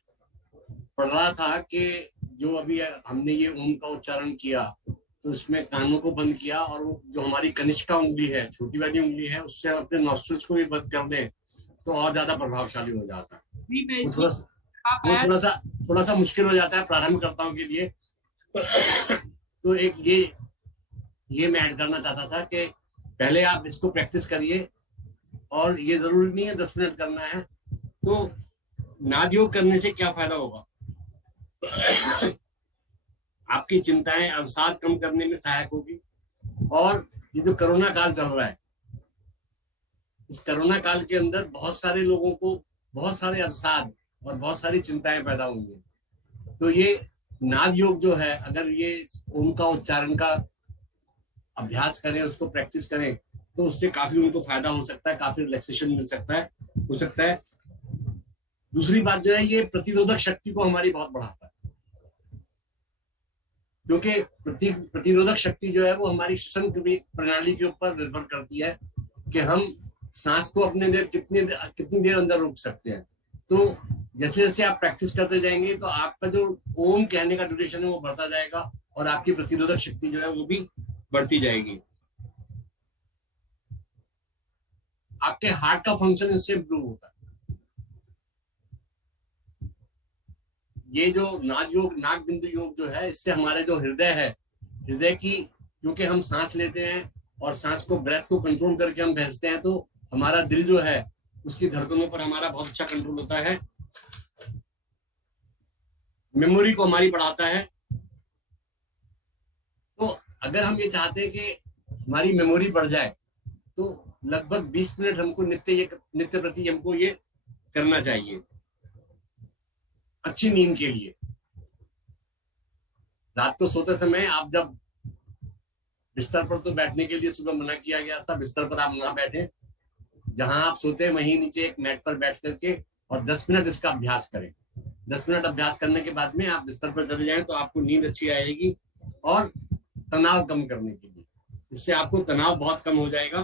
पढ़ रहा था कि जो अभी हमने ये ओम का उच्चारण किया तो उसमें कानों को बंद किया, और वो जो हमारी कनिष्ठा उंगली है, छोटी वाली उंगली है, उससे अपने नॉस्ट्रिल्स को भी बंद कर लें तो और ज्यादा प्रभावशाली हो जाता है। थोड़ा सा मुश्किल हो जाता है प्रारंभकर्ताओं के लिए। तो एक ये मैं ऐड करना चाहता था कि पहले आप इसको प्रैक्टिस करिए, और ये जरूरी नहीं है 10 मिनट करना है। तो नाद योग करने से क्या फायदा होगा? आपकी चिंताएं, अवसाद कम करने में सहायक होगी। और ये जो कोरोना काल चल रहा है, इस कोरोना काल के अंदर बहुत सारे लोगों को बहुत सारे अवसाद और बहुत सारी चिंताएं पैदा होंगी। तो ये नाद योग जो है, अगर ये ओम का उच्चारण का अभ्यास करें, उसको प्रैक्टिस करें, तो उससे काफी उनको फायदा हो सकता है, काफी रिलैक्सेशन मिल सकता है। दूसरी बात जो है, ये प्रतिरोधक शक्ति को हमारी बहुत बढ़ाता है, क्योंकि प्रतिरोधक शक्ति जो है वो हमारी श्वसन प्रणाली के ऊपर निर्भर करती है। कि हम सांस को अपने देर कितनी देर अंदर रोक सकते हैं। तो जैसे जैसे आप प्रैक्टिस करते जाएंगे तो आपका जो ओम कहने का ड्यूरेशन है वो बढ़ता जाएगा और आपकी प्रतिरोधक शक्ति जो है वो भी बढ़ती जाएगी। आपके हार्ट का फंक्शन इससे इम्प्रूव होता है। ये जो नाग बिंदु योग जो है, इससे हमारे जो हृदय है, हृदय की, क्योंकि हम सांस लेते हैं और सांस को, ब्रेथ को कंट्रोल करके हम भेजते हैं, तो हमारा दिल जो है उसकी धड़कनों पर हमारा बहुत अच्छा कंट्रोल होता है। मेमोरी को हमारी बढ़ाता है। तो अगर हम ये चाहते हैं कि हमारी मेमोरी बढ़ जाए तो लगभग 20 मिनट हमको नित्य प्रति हमको ये करना चाहिए अच्छी नींद के लिए। रात को सोते समय आप जब बिस्तर पर, तो बैठने के लिए सुबह मना किया गया था, बिस्तर पर आप ना बैठे, जहां आप सोते हैं वहीं नीचे एक मैट पर बैठ करके और 10 मिनट इसका अभ्यास करें। 10 मिनट अभ्यास करने के बाद में आप बिस्तर पर चले जाएं तो आपको नींद अच्छी आएगी। और तनाव कम करने के लिए, इससे आपको तनाव बहुत कम हो जाएगा।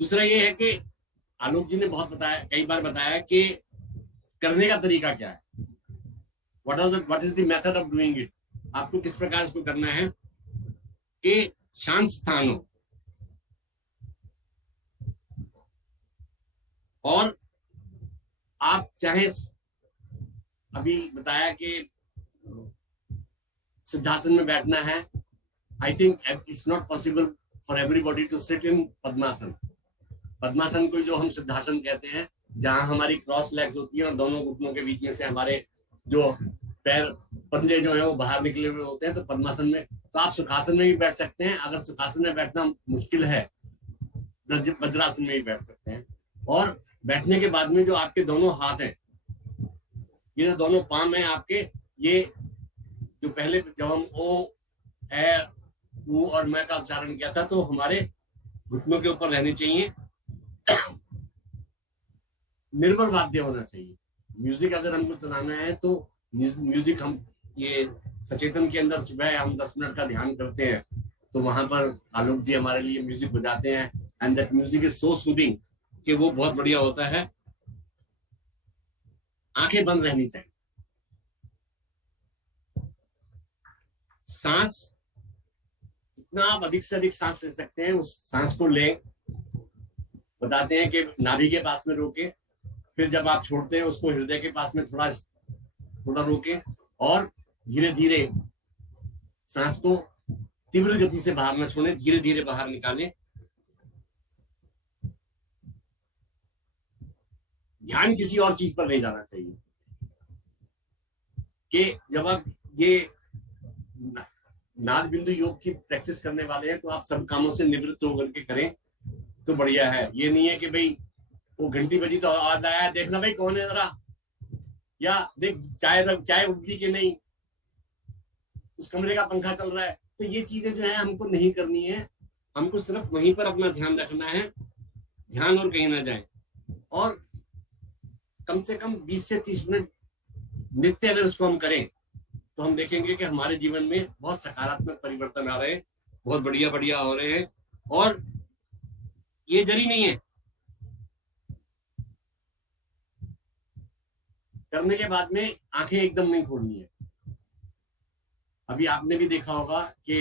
दूसरा ये है कि आलोक जी ने कई बार बताया कि करने का तरीका क्या है, what is the method of doing it. आपको किस प्रकार इसको करना है कि शांत स्थान हो और आप चाहे, अभी बताया कि सिद्धासन में बैठना है। I think it's not possible for everybody to sit in padmasana. Padmasana को जो हम सिद्धासन कहते हैं, जहां हमारी क्रॉस लेग्स होती है और दोनों घुटनों के बीच में से हमारे जो पैर, पंजे जो है वो बाहर निकले हुए होते हैं, तो पद्मासन में। तो आप सुखासन में भी बैठ सकते हैं। अगर सुखासन में बैठना मुश्किल है, वज्रासन में भी बैठ सकते हैं। और बैठने के बाद में जो आपके दोनों हाथ हैं, ये जो दोनों पाम हैं आपके, ये जो पहले जब हम ओ, ए, ऊ और मैं का उच्चारण किया था, तो हमारे घुटनों के ऊपर रहने चाहिए। निर्मल वाद्य होना चाहिए। म्यूजिक अगर हमको चलाना है तो म्यूजिक, हम ये सचेतन के अंदर सुबह हम 10 मिनट का ध्यान करते हैं, तो वहां पर आलोक जी हमारे लिए म्यूजिक बजाते हैं। And that music is so soothing कि वो बहुत बढ़िया होता है। आंखें बंद रहनी चाहिए। सांस, जितना आप अधिक से अधिक सांस ले सकते हैं उस सांस को लें। बताते हैं कि नाभि के पास में रोके, फिर जब आप छोड़ते हैं उसको हृदय के पास में थोड़ा रोके और धीरे धीरे सांस को तीव्र गति से बाहर न छोड़ें, धीरे धीरे बाहर निकालें। ध्यान किसी और चीज पर नहीं जाना चाहिए। कि जब आप ये नाद बिंदु योग की प्रैक्टिस करने वाले हैं तो आप सब कामों से निवृत्त होकर के करें तो बढ़िया है। ये नहीं है कि भाई वो घंटी बजी तो आवाज आया, देखना भाई कौन है जरा, या देख चाय उबली कि नहीं, उस कमरे का पंखा चल रहा है। तो ये चीजें जो है हमको नहीं करनी है। हमको सिर्फ वहीं पर अपना ध्यान रखना है, ध्यान और कहीं ना जाए। और कम से कम 20 से 30 मिनट नित्य अगर इसको हम करें तो हम देखेंगे कि हमारे जीवन में बहुत सकारात्मक परिवर्तन आ रहे हैं, बहुत बढ़िया बढ़िया हो रहे हैं। और ये जरी नहीं है, करने के बाद में आंखें एकदम नहीं खोलनी है। अभी आपने भी देखा होगा कि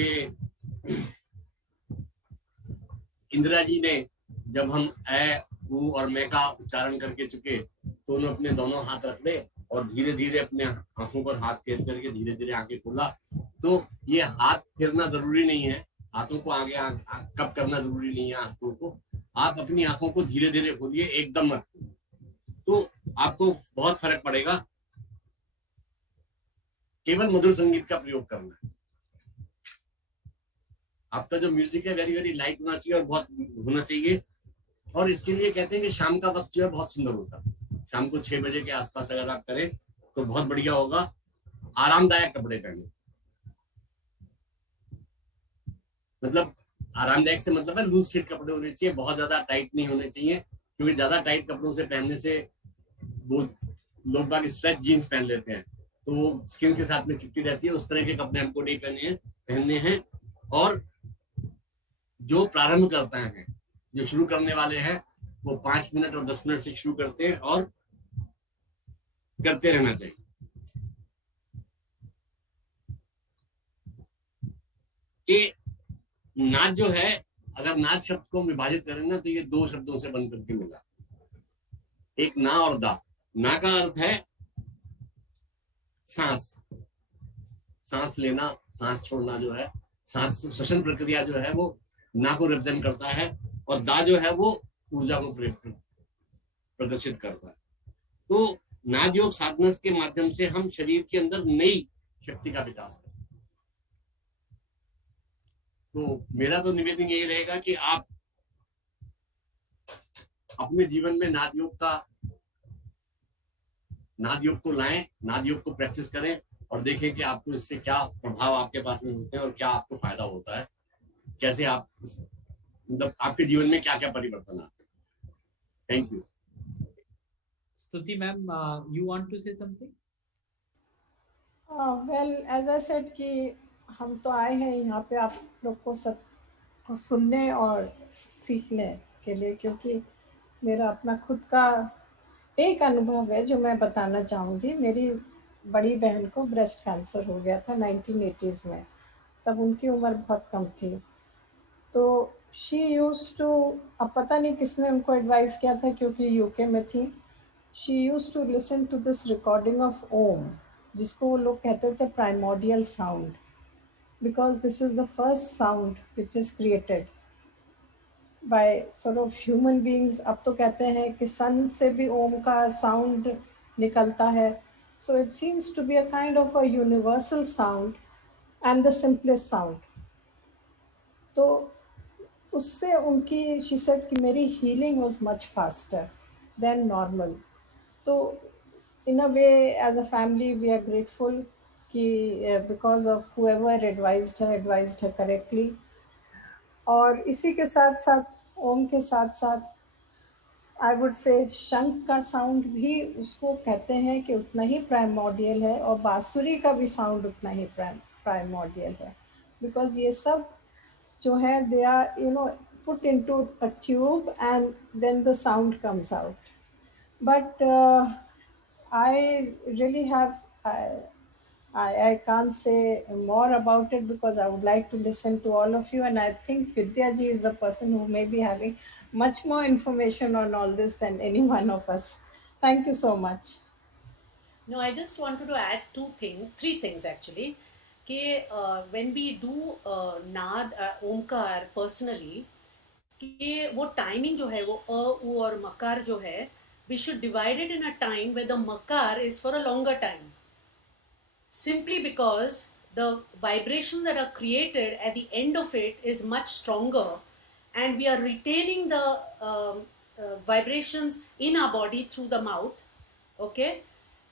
इंदिरा जी ने, जब हम ए, ऊ और मैं का उच्चारण करके चुके तो उन्होंने अपने दोनों हाथ रख ले और धीरे धीरे अपने आंखों पर हाथ फेर करके धीरे धीरे आंखें खोला। तो ये हाथ फेरना जरूरी नहीं है, हाथों को आगे कब करना जरूरी नहीं है। हाथों को आप अपनी आंखों को धीरे धीरे खोलिए, एकदम मत खोलिए, तो आपको बहुत फर्क पड़ेगा। केवल मधुर संगीत का प्रयोग करना है। आपका जो म्यूजिक है वेरी वेरी लाइट होना चाहिए और बहुत होना चाहिए। और इसके लिए कहते हैं कि शाम का वक्त जो है बहुत सुंदर होता है। शाम को 6 बजे के आसपास अगर आप करें तो बहुत बढ़िया होगा। आरामदायक कपड़े पहने, मतलब आरामदायक से मतलब है लूज फिट कपड़े होने चाहिए, बहुत ज्यादा टाइट नहीं होने चाहिए। क्योंकि ज्यादा टाइट कपड़ों से पहनने से वो लोग बाग स्ट्रेच जीन्स पहन लेते हैं तो वो स्किन के साथ में चिपटी रहती है। उस तरह के कपड़े हमको नहीं पहनने हैं। और जो प्रारंभ करते हैं, जो शुरू करने वाले हैं, वो 5 मिनट और 10 मिनट से शुरू करते हैं और करते रहना चाहिए। कि नाद जो है, अगर नाद शब्द को विभाजित करें ना, तो ये 2 शब्दों से बन करके मिला, एक ना और दा। ना का अर्थ है सांस, सांस लेना, सांस छोड़ना जो है, सांस श्वसन प्रक्रिया जो है वो ना को रिप्रेजेंट करता है, और दा जो है वो ऊर्जा को प्रदर्शित करता है। तो नाद योग साधना के माध्यम से हम शरीर के अंदर नई शक्ति का विकास करते हैं। तो मेरा तो निवेदन यही रहेगा कि आप अपने जीवन में नाद योग को लाएं, नाद योग को प्रैक्टिस करें और देखें कि आपको इससे क्या प्रभाव आपके पास में होते हैं और क्या आपको फायदा होता है, कैसे आप मतलब आपके जीवन में क्या क्या परिवर्तन आते हैं। Thank you. स्तुति ma'am, you want to say something? Well, as I said कि हम तो आए हैं यहाँ पे आप लोग को सब को सुनने और सीखने के लिए, क्योंकि मेरा अपना खुद का एक अनुभव है जो मैं बताना चाहूँगी। मेरी बड़ी बहन को ब्रेस्ट कैंसर हो गया था 1980s में, तब उनकी उम्र बहुत कम थी। तो शी यूज्ड टू, अब पता नहीं किसने उनको एडवाइस किया था क्योंकि यूके में थी, she used to listen to this recording of Om, जिसको वो लोग कहते थे primordial sound, because this is the first sound which is created by sort of human beings. अब तो कहते हैं कि सन से भी ओम का साउंड निकलता है, so it seems to be a kind of a universal sound and the simplest sound. तो उससे उनकी, she said कि मेरी healing was much faster than normal. तो in a way as a family we are grateful कि because of whoever advised her correctly. और इसी के साथ साथ ओम के साथ साथ I would say शंख का साउंड भी उसको कहते हैं कि उतना ही प्राइमोर्डियल है, और बांसुरी का भी साउंड उतना ही प्राइमोर्डियल है, बिकॉज ये सब जो है they are put into a tube and then the sound comes out. But I really have I can't say more about it because I would like to listen to all of you, and I think Vidya ji is the person who may be having much more information on all this than any one of us. Thank you so much. No, I just wanted to add three things actually. When we do नाद Omkar personally, कि वो timing जो है वो उ और मकार जो है, we should divide it in a time where the makar is for a longer time. Simply because the vibrations that are created at the end of it is much stronger, and we are retaining the vibrations in our body through the mouth, okay,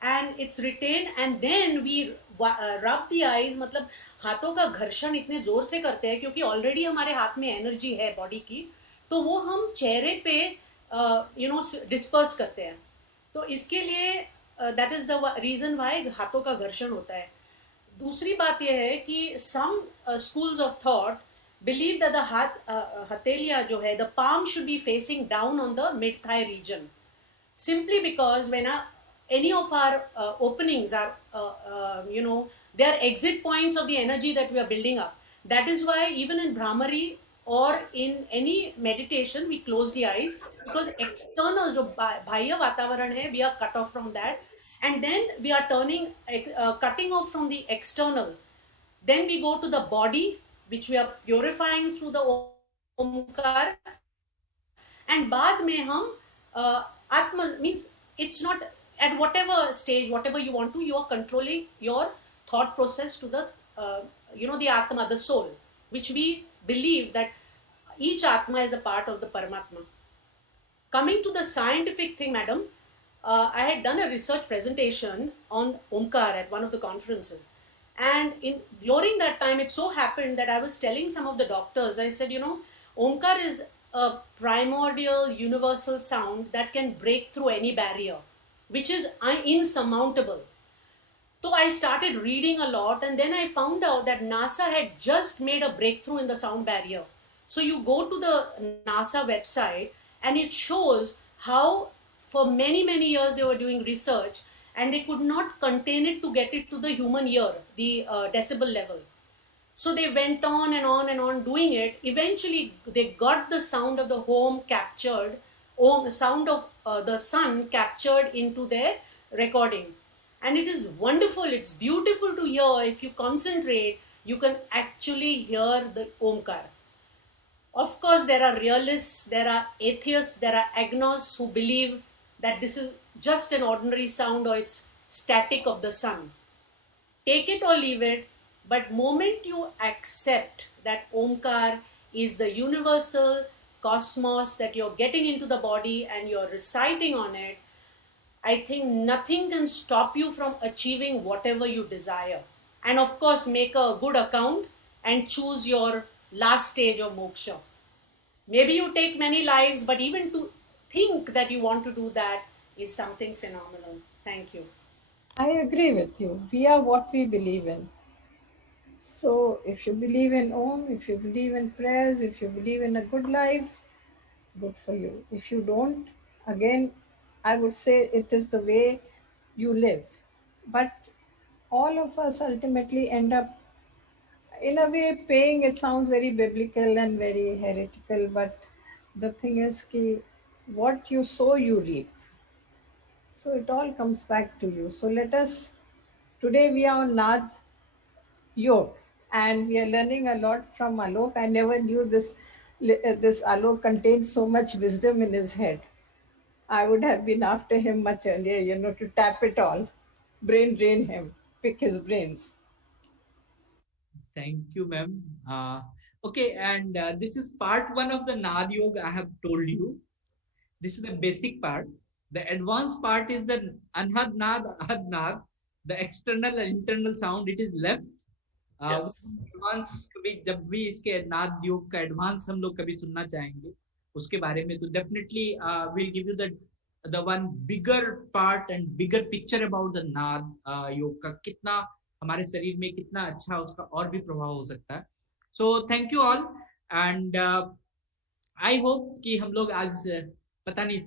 and it's retained, and then we rub the eyes, मतलब हाथों का घर्षण इतने जोर से करते हैं क्योंकि ऑलरेडी हमारे हाथ में एनर्जी है बॉडी की, तो वो हम चेहरे पे डिस्पर्स करते हैं। तो इसके लिए that is the reason why हाथों का घर्षण होता है। दूसरी बात यह है कि some schools of thought believe that the hatheliya जो है, the palm should be facing down on the mid thigh region, simply because when any of our openings are they are exit points of the energy that we are building up. That is why even in Brahmari or in any meditation we close the eyes, because external जो बाह्य वातावरण है, we are cut off from that, and then we are cutting off from the external. Then we go to the body, which we are purifying through the omkar, and बाद में हम atma, means it's not at whatever stage, whatever you want to, you are controlling your thought process to the the atma, the soul, which we believe that each atma is a part of the Paramatma. Coming to the scientific thing, madam, I had done a research presentation on Omkar at one of the conferences, and during that time it so happened that I was telling some of the doctors, I said, Omkar is a primordial universal sound that can break through any barrier, which is insurmountable. So I started reading a lot, and then I found out that NASA had just made a breakthrough in the sound barrier. So you go to the NASA website and it shows how for many, many years they were doing research and they could not contain it to get it to the human ear, the decibel level. So they went on and on and on doing it. Eventually, they got the sound of the home captured, sound of the sun captured into their recording. And it is wonderful, it's beautiful to hear. If you concentrate, you can actually hear the Omkar. Of course, there are realists, there are atheists, there are agnostics who believe that this is just an ordinary sound or it's static of the sun. Take it or leave it, but moment you accept that Omkar is the universal cosmos that you're getting into the body and you're reciting on it, I think nothing can stop you from achieving whatever you desire. And of course, make a good account and choose your last stage of moksha. Maybe you take many lives, but even to think that you want to do that is something phenomenal. Thank you. I agree with you. We are what we believe in. So if you believe in Om, if you believe in prayers, if you believe in a good life, good for you. If you don't, again, I would say it is the way you live. But all of us ultimately end up, in a way, paying. It sounds very biblical and very heretical, but the thing is, ki, what you sow, you reap. So it all comes back to you. So let us, today we are on Nad Yog, and we are learning a lot from Alok. I never knew this Alok contains so much wisdom in his head. I would have been after him much earlier, to tap it all, brain drain him, pick his brains. Thank you, ma'am. Okay, and this is part 1 of the Nad Yoga I have told you. This is the basic part. The advanced part is the Anhad Nad, Ahad Nad, the external and internal sound. It is left. Advance कभी जब भी इसके नाद योग का advance हम लोग कभी सुनना चाहेंगे उसके बारे में तो definitely will give you the one bigger part and bigger picture about the नाद योग का कितना हमारे शरीर में कितना अच्छा उसका और भी प्रभाव हो सकता है. So thank you all and I hope कि हम लोग आज पता नहीं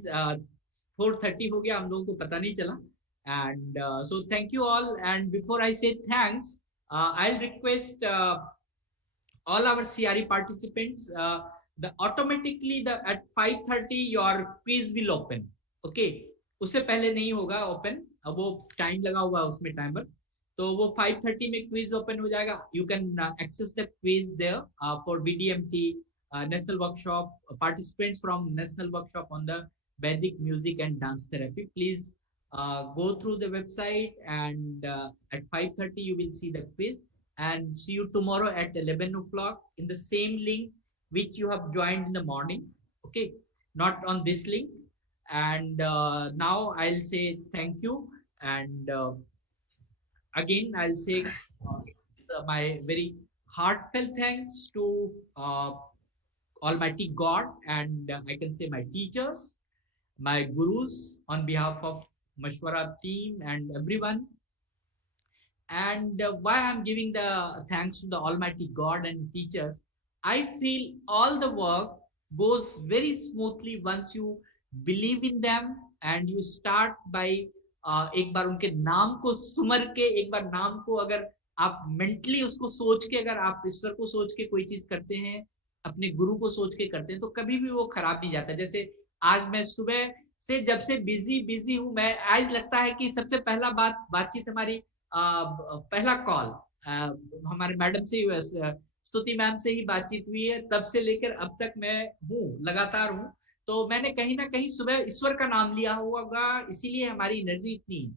4:30 हो गया हम लोगों को पता नहीं चला. And so thank you all and before I से thanks I'll request all our CRE participants automatically at 5:30 your quiz will open. Okay, उससे पहले नहीं होगा open, वो टाइम लगा हुआ है उसमें टाइमर, तो वो 5:30 में quiz open हो जाएगा. You can access the quiz there for BDMT national workshop participants from national workshop on the Vedic music and dance therapy. Please go through the website and at 5:30 you will see the quiz and see you tomorrow at 11 o'clock in the same link which you have joined in the morning. Okay, not on this link. And now I'll say thank you and again I'll say my very heartfelt thanks to Almighty God and I can say my teachers, my gurus on behalf of Mashwara team and everyone. And why I'm giving the thanks to the Almighty God and teachers, I feel all the work goes very smoothly once you believe in them and you start by एक बार उनके नाम को सुमर के, एक बार नाम को अगर आप मेंटली उसको सोच के, अगर आप ईश्वर को सोच के कोई चीज करते हैं, अपने गुरु को सोच के करते हैं, तो कभी भी वो खराब नहीं जाता. जैसे आज मैं सुबह से जब से बिजी हूँ, मैं आज लगता है कि सबसे पहला बातचीत हमारी पहला कॉल हमारे मैडम से ही, स्तुति मैम से ही बातचीत हुई है. तब से लेकर अब तक मैं हूँ, लगातार हूँ. तो मैंने कहीं ना कहीं सुबह ईश्वर का नाम लिया होगा, इसीलिए हमारी एनर्जी इतनी है.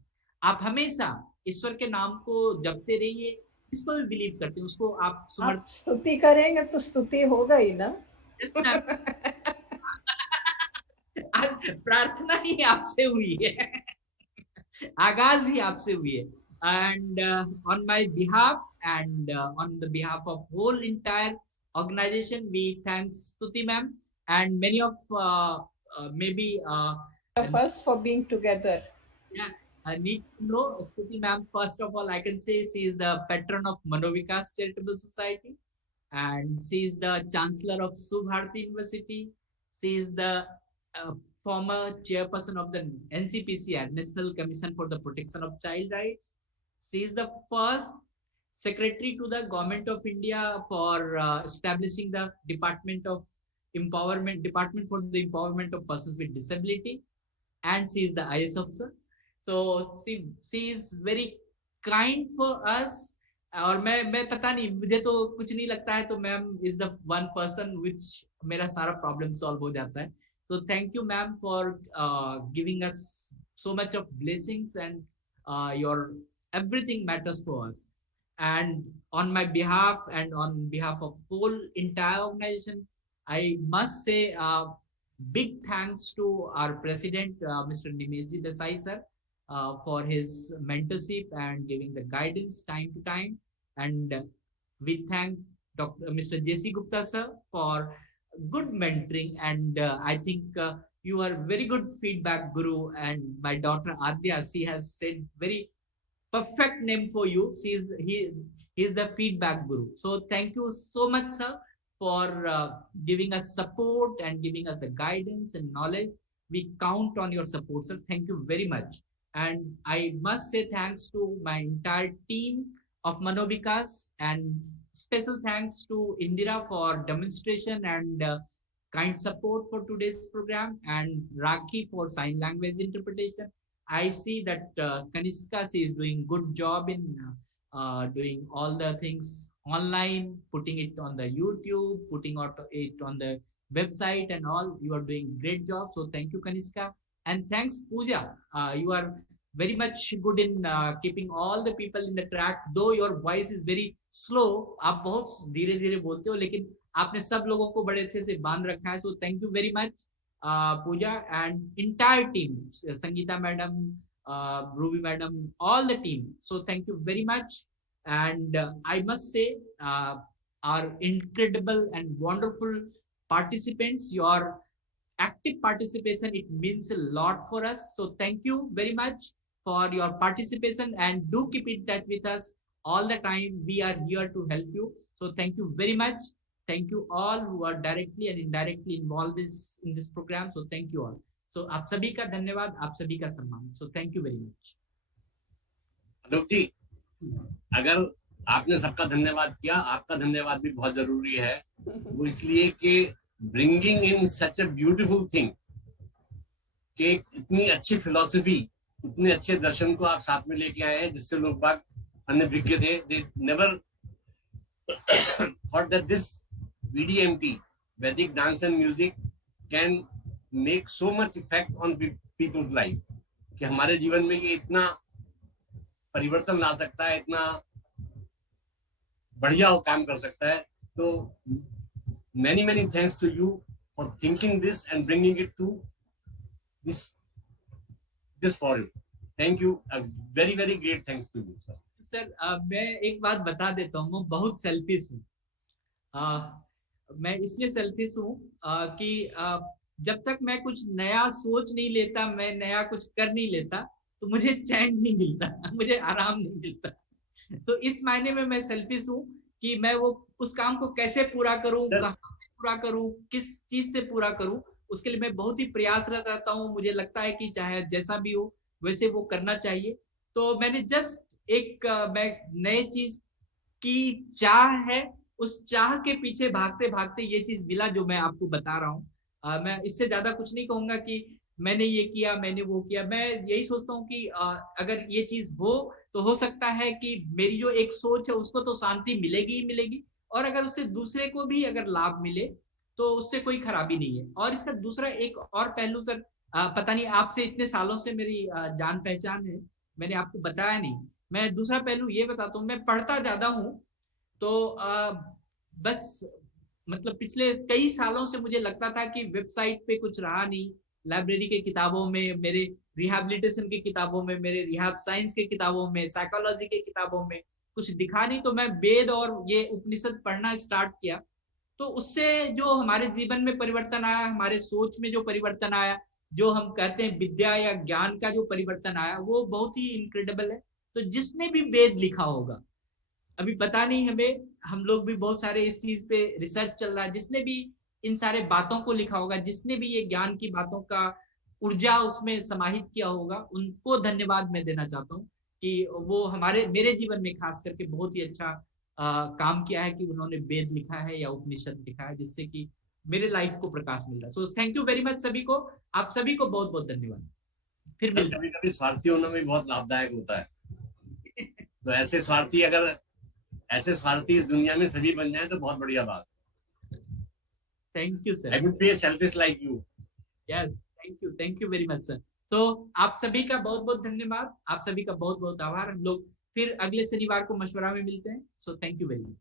आप हमेशा ईश्वर के नाम को जपते रहिए, इसको भी बिलीव करते हैं, उसको आप स्तुति करेंगे तो स्तुति होगा ही ना. आज प्रार्थना ही आपसे हुई है, आगाज ही आपसे हुई है. And on my behalf and on the behalf of whole entire organization, we thank Stuti ma'am and many of maybe of us for being together. Yeah, I need to know Stuti ma'am. First of all, I can say she is the patron of Manovikas Charitable Society. and she is the Chancellor of Subharati University. She is the former chairperson of the NCPCR, National Commission for the Protection of Child Rights. She is the first secretary to the Government of India for establishing the Department for the Empowerment of Persons with Disability, and she is the IS officer. So she is very kind for us. और मैं पता नहीं, मुझे तो कुछ नहीं लगता है, तो ma'am is the one person which मेरा सारा प्रॉब्लम सॉल्व हो जाता है. So thank you, ma'am, for giving us so much of blessings, and your everything matters for us. And on my behalf and on behalf of whole entire organization, I must say big thanks to our president, Mr. Nimeshji Desai sir, for his mentorship and giving the guidance time to time. And we thank Mr. J.C. Gupta sir for good mentoring, and I think you are very good feedback guru, and my daughter Adya, she has said very perfect name for you. He is the feedback guru. So thank you so much, sir, for giving us support and giving us the guidance and knowledge. We count on your support, sir. Thank you very much. And I must say thanks to my entire team of Manovikas, and special thanks to Indira for demonstration and kind support for today's program, and Rakhi for sign language interpretation. I see that Kanishka is doing good job in doing all the things online, putting it on the YouTube, putting it on the website and all. You are doing great job. So thank you, Kanishka. And thanks, Pooja. You are very much good in keeping all the people in the track. Though your voice is very slow, आप बहुत धीरे धीरे बोलते हो, लेकिन आपने सब लोगों को बड़े अच्छे से बांध रखा है. So thank you very much, Pooja, and entire team, Sangeeta madam, Ruby madam, all the team. So thank you very much. And I must say, our incredible and wonderful participants, your active participation, it means a lot for us. So thank you very much for your participation, and do keep in touch with us all the time. We are here to help you. So thank you very much. Thank you all who are directly and indirectly involved in this program. So thank you all. So आप सभी का धन्यवाद, आप सभी का सम्मान. So thank you very much. Anoop जी, अगर आपने सबका धन्यवाद किया, आपका धन्यवाद भी बहुत जरूरी है. वो इसलिए कि bringing in such a beautiful thing, कि इतनी अच्छी फिलॉसफी, इतने अच्छे दर्शन को आप साथ में लेके आए हैं, जिससे लोग बाग अनभिज्ञ थे. They never thought that this VDMT, Vedic dance and music, can make so much effect on people's life, कि हमारे जीवन में ये इतना परिवर्तन ला सकता है, इतना बढ़िया वो काम कर सकता है. तो many thanks to you for thinking this and bringing it to this forum. Thank you. A very great thanks to you, sir. Sir मैं एक बात बता देता हूँ, मैं बहुत सेल्फिश हूँ. मैं इसलिए सेल्फिश हूँ कि जब तक मैं कुछ नया सोच नहीं लेता, मैं नया कुछ कर नहीं लेता, तो मुझे चैन नहीं मिलता, मुझे आराम नहीं मिलता. तो इस मायने में मैं सेल्फिश हूँ कि मैं वो उस काम को कैसे पूरा करूँ, कहाँ से पूरा करूँ, किस चीज से पूरा करूँ, उसके लिए मैं बहुत ही प्रयासरत रहता हूँ. मुझे लगता है कि चाहे जैसा भी हो वैसे वो करना चाहिए. तो मैंने जस्ट एक नए चीज की चाह है, उस चाह के पीछे भागते भागते ये चीज मिला जो मैं आपको बता रहा हूँ. मैं इससे ज्यादा कुछ नहीं कहूंगा कि मैंने ये किया, मैंने वो किया. मैं यही सोचता हूँ कि अगर ये चीज हो तो हो सकता है कि मेरी जो एक सोच है उसको तो शांति मिलेगी ही मिलेगी, और अगर उससे दूसरे को भी अगर लाभ मिले तो उससे कोई खराबी नहीं है. और इसका दूसरा एक और पहलू सर, पता नहीं आपसे इतने सालों से मेरी जान पहचान है, मैंने आपको बताया नहीं. मैं दूसरा पहलू ये बताता हूँ, मैं पढ़ता ज्यादा हूँ. तो बस मतलब पिछले कई सालों से मुझे लगता था कि वेबसाइट पे कुछ रहा नहीं, लाइब्रेरी के किताबों में, मेरे रिहैबिलिटेशन की किताबों में, मेरे रिहैब साइंस के किताबों में, साइकोलॉजी के किताबों में कुछ दिखा नहीं. तो मैं वेद और ये उपनिषद पढ़ना स्टार्ट किया. तो उससे जो हमारे जीवन में परिवर्तन आया, हमारे सोच में जो परिवर्तन आया, जो हम कहते हैं विद्या या ज्ञान का जो परिवर्तन आया, वो बहुत ही इनक्रेडिबल है. तो जिसने भी वेद लिखा होगा अभी पता नहीं हमें, हम लोग भी बहुत सारे इस चीज पे रिसर्च चल रहा है, जिसने भी इन सारे बातों को लिखा होगा, जिसने भी ये ज्ञान की बातों का ऊर्जा उसमें समाहित किया होगा, उनको धन्यवाद मैं देना चाहता हूँ कि वो मेरे जीवन में खास करके बहुत ही अच्छा काम किया है कि उन्होंने वेद लिखा है या उपनिषद लिखा है, जिससे कि मेरे लाइफ को प्रकाश मिल रहा है। So thank you very much सभी को, आप सभी को बहुत बहुत धन्यवाद। फिर मिलते हैं। कभी कभी स्वार्थी होना भी बहुत लाभदायक होता है। तो ऐसे स्वार्थी इस दुनिया में सभी बन जाए तो बहुत बढ़िया बात। Thank you sir. I would be selfish like you. Yes, thank you very much sir. So आप सभी का बहुत बहुत धन्यवाद, आप सभी का बहुत बहुत आभार। हम लोग फिर अगले शनिवार को मशवरा में मिलते हैं। So thank you very much.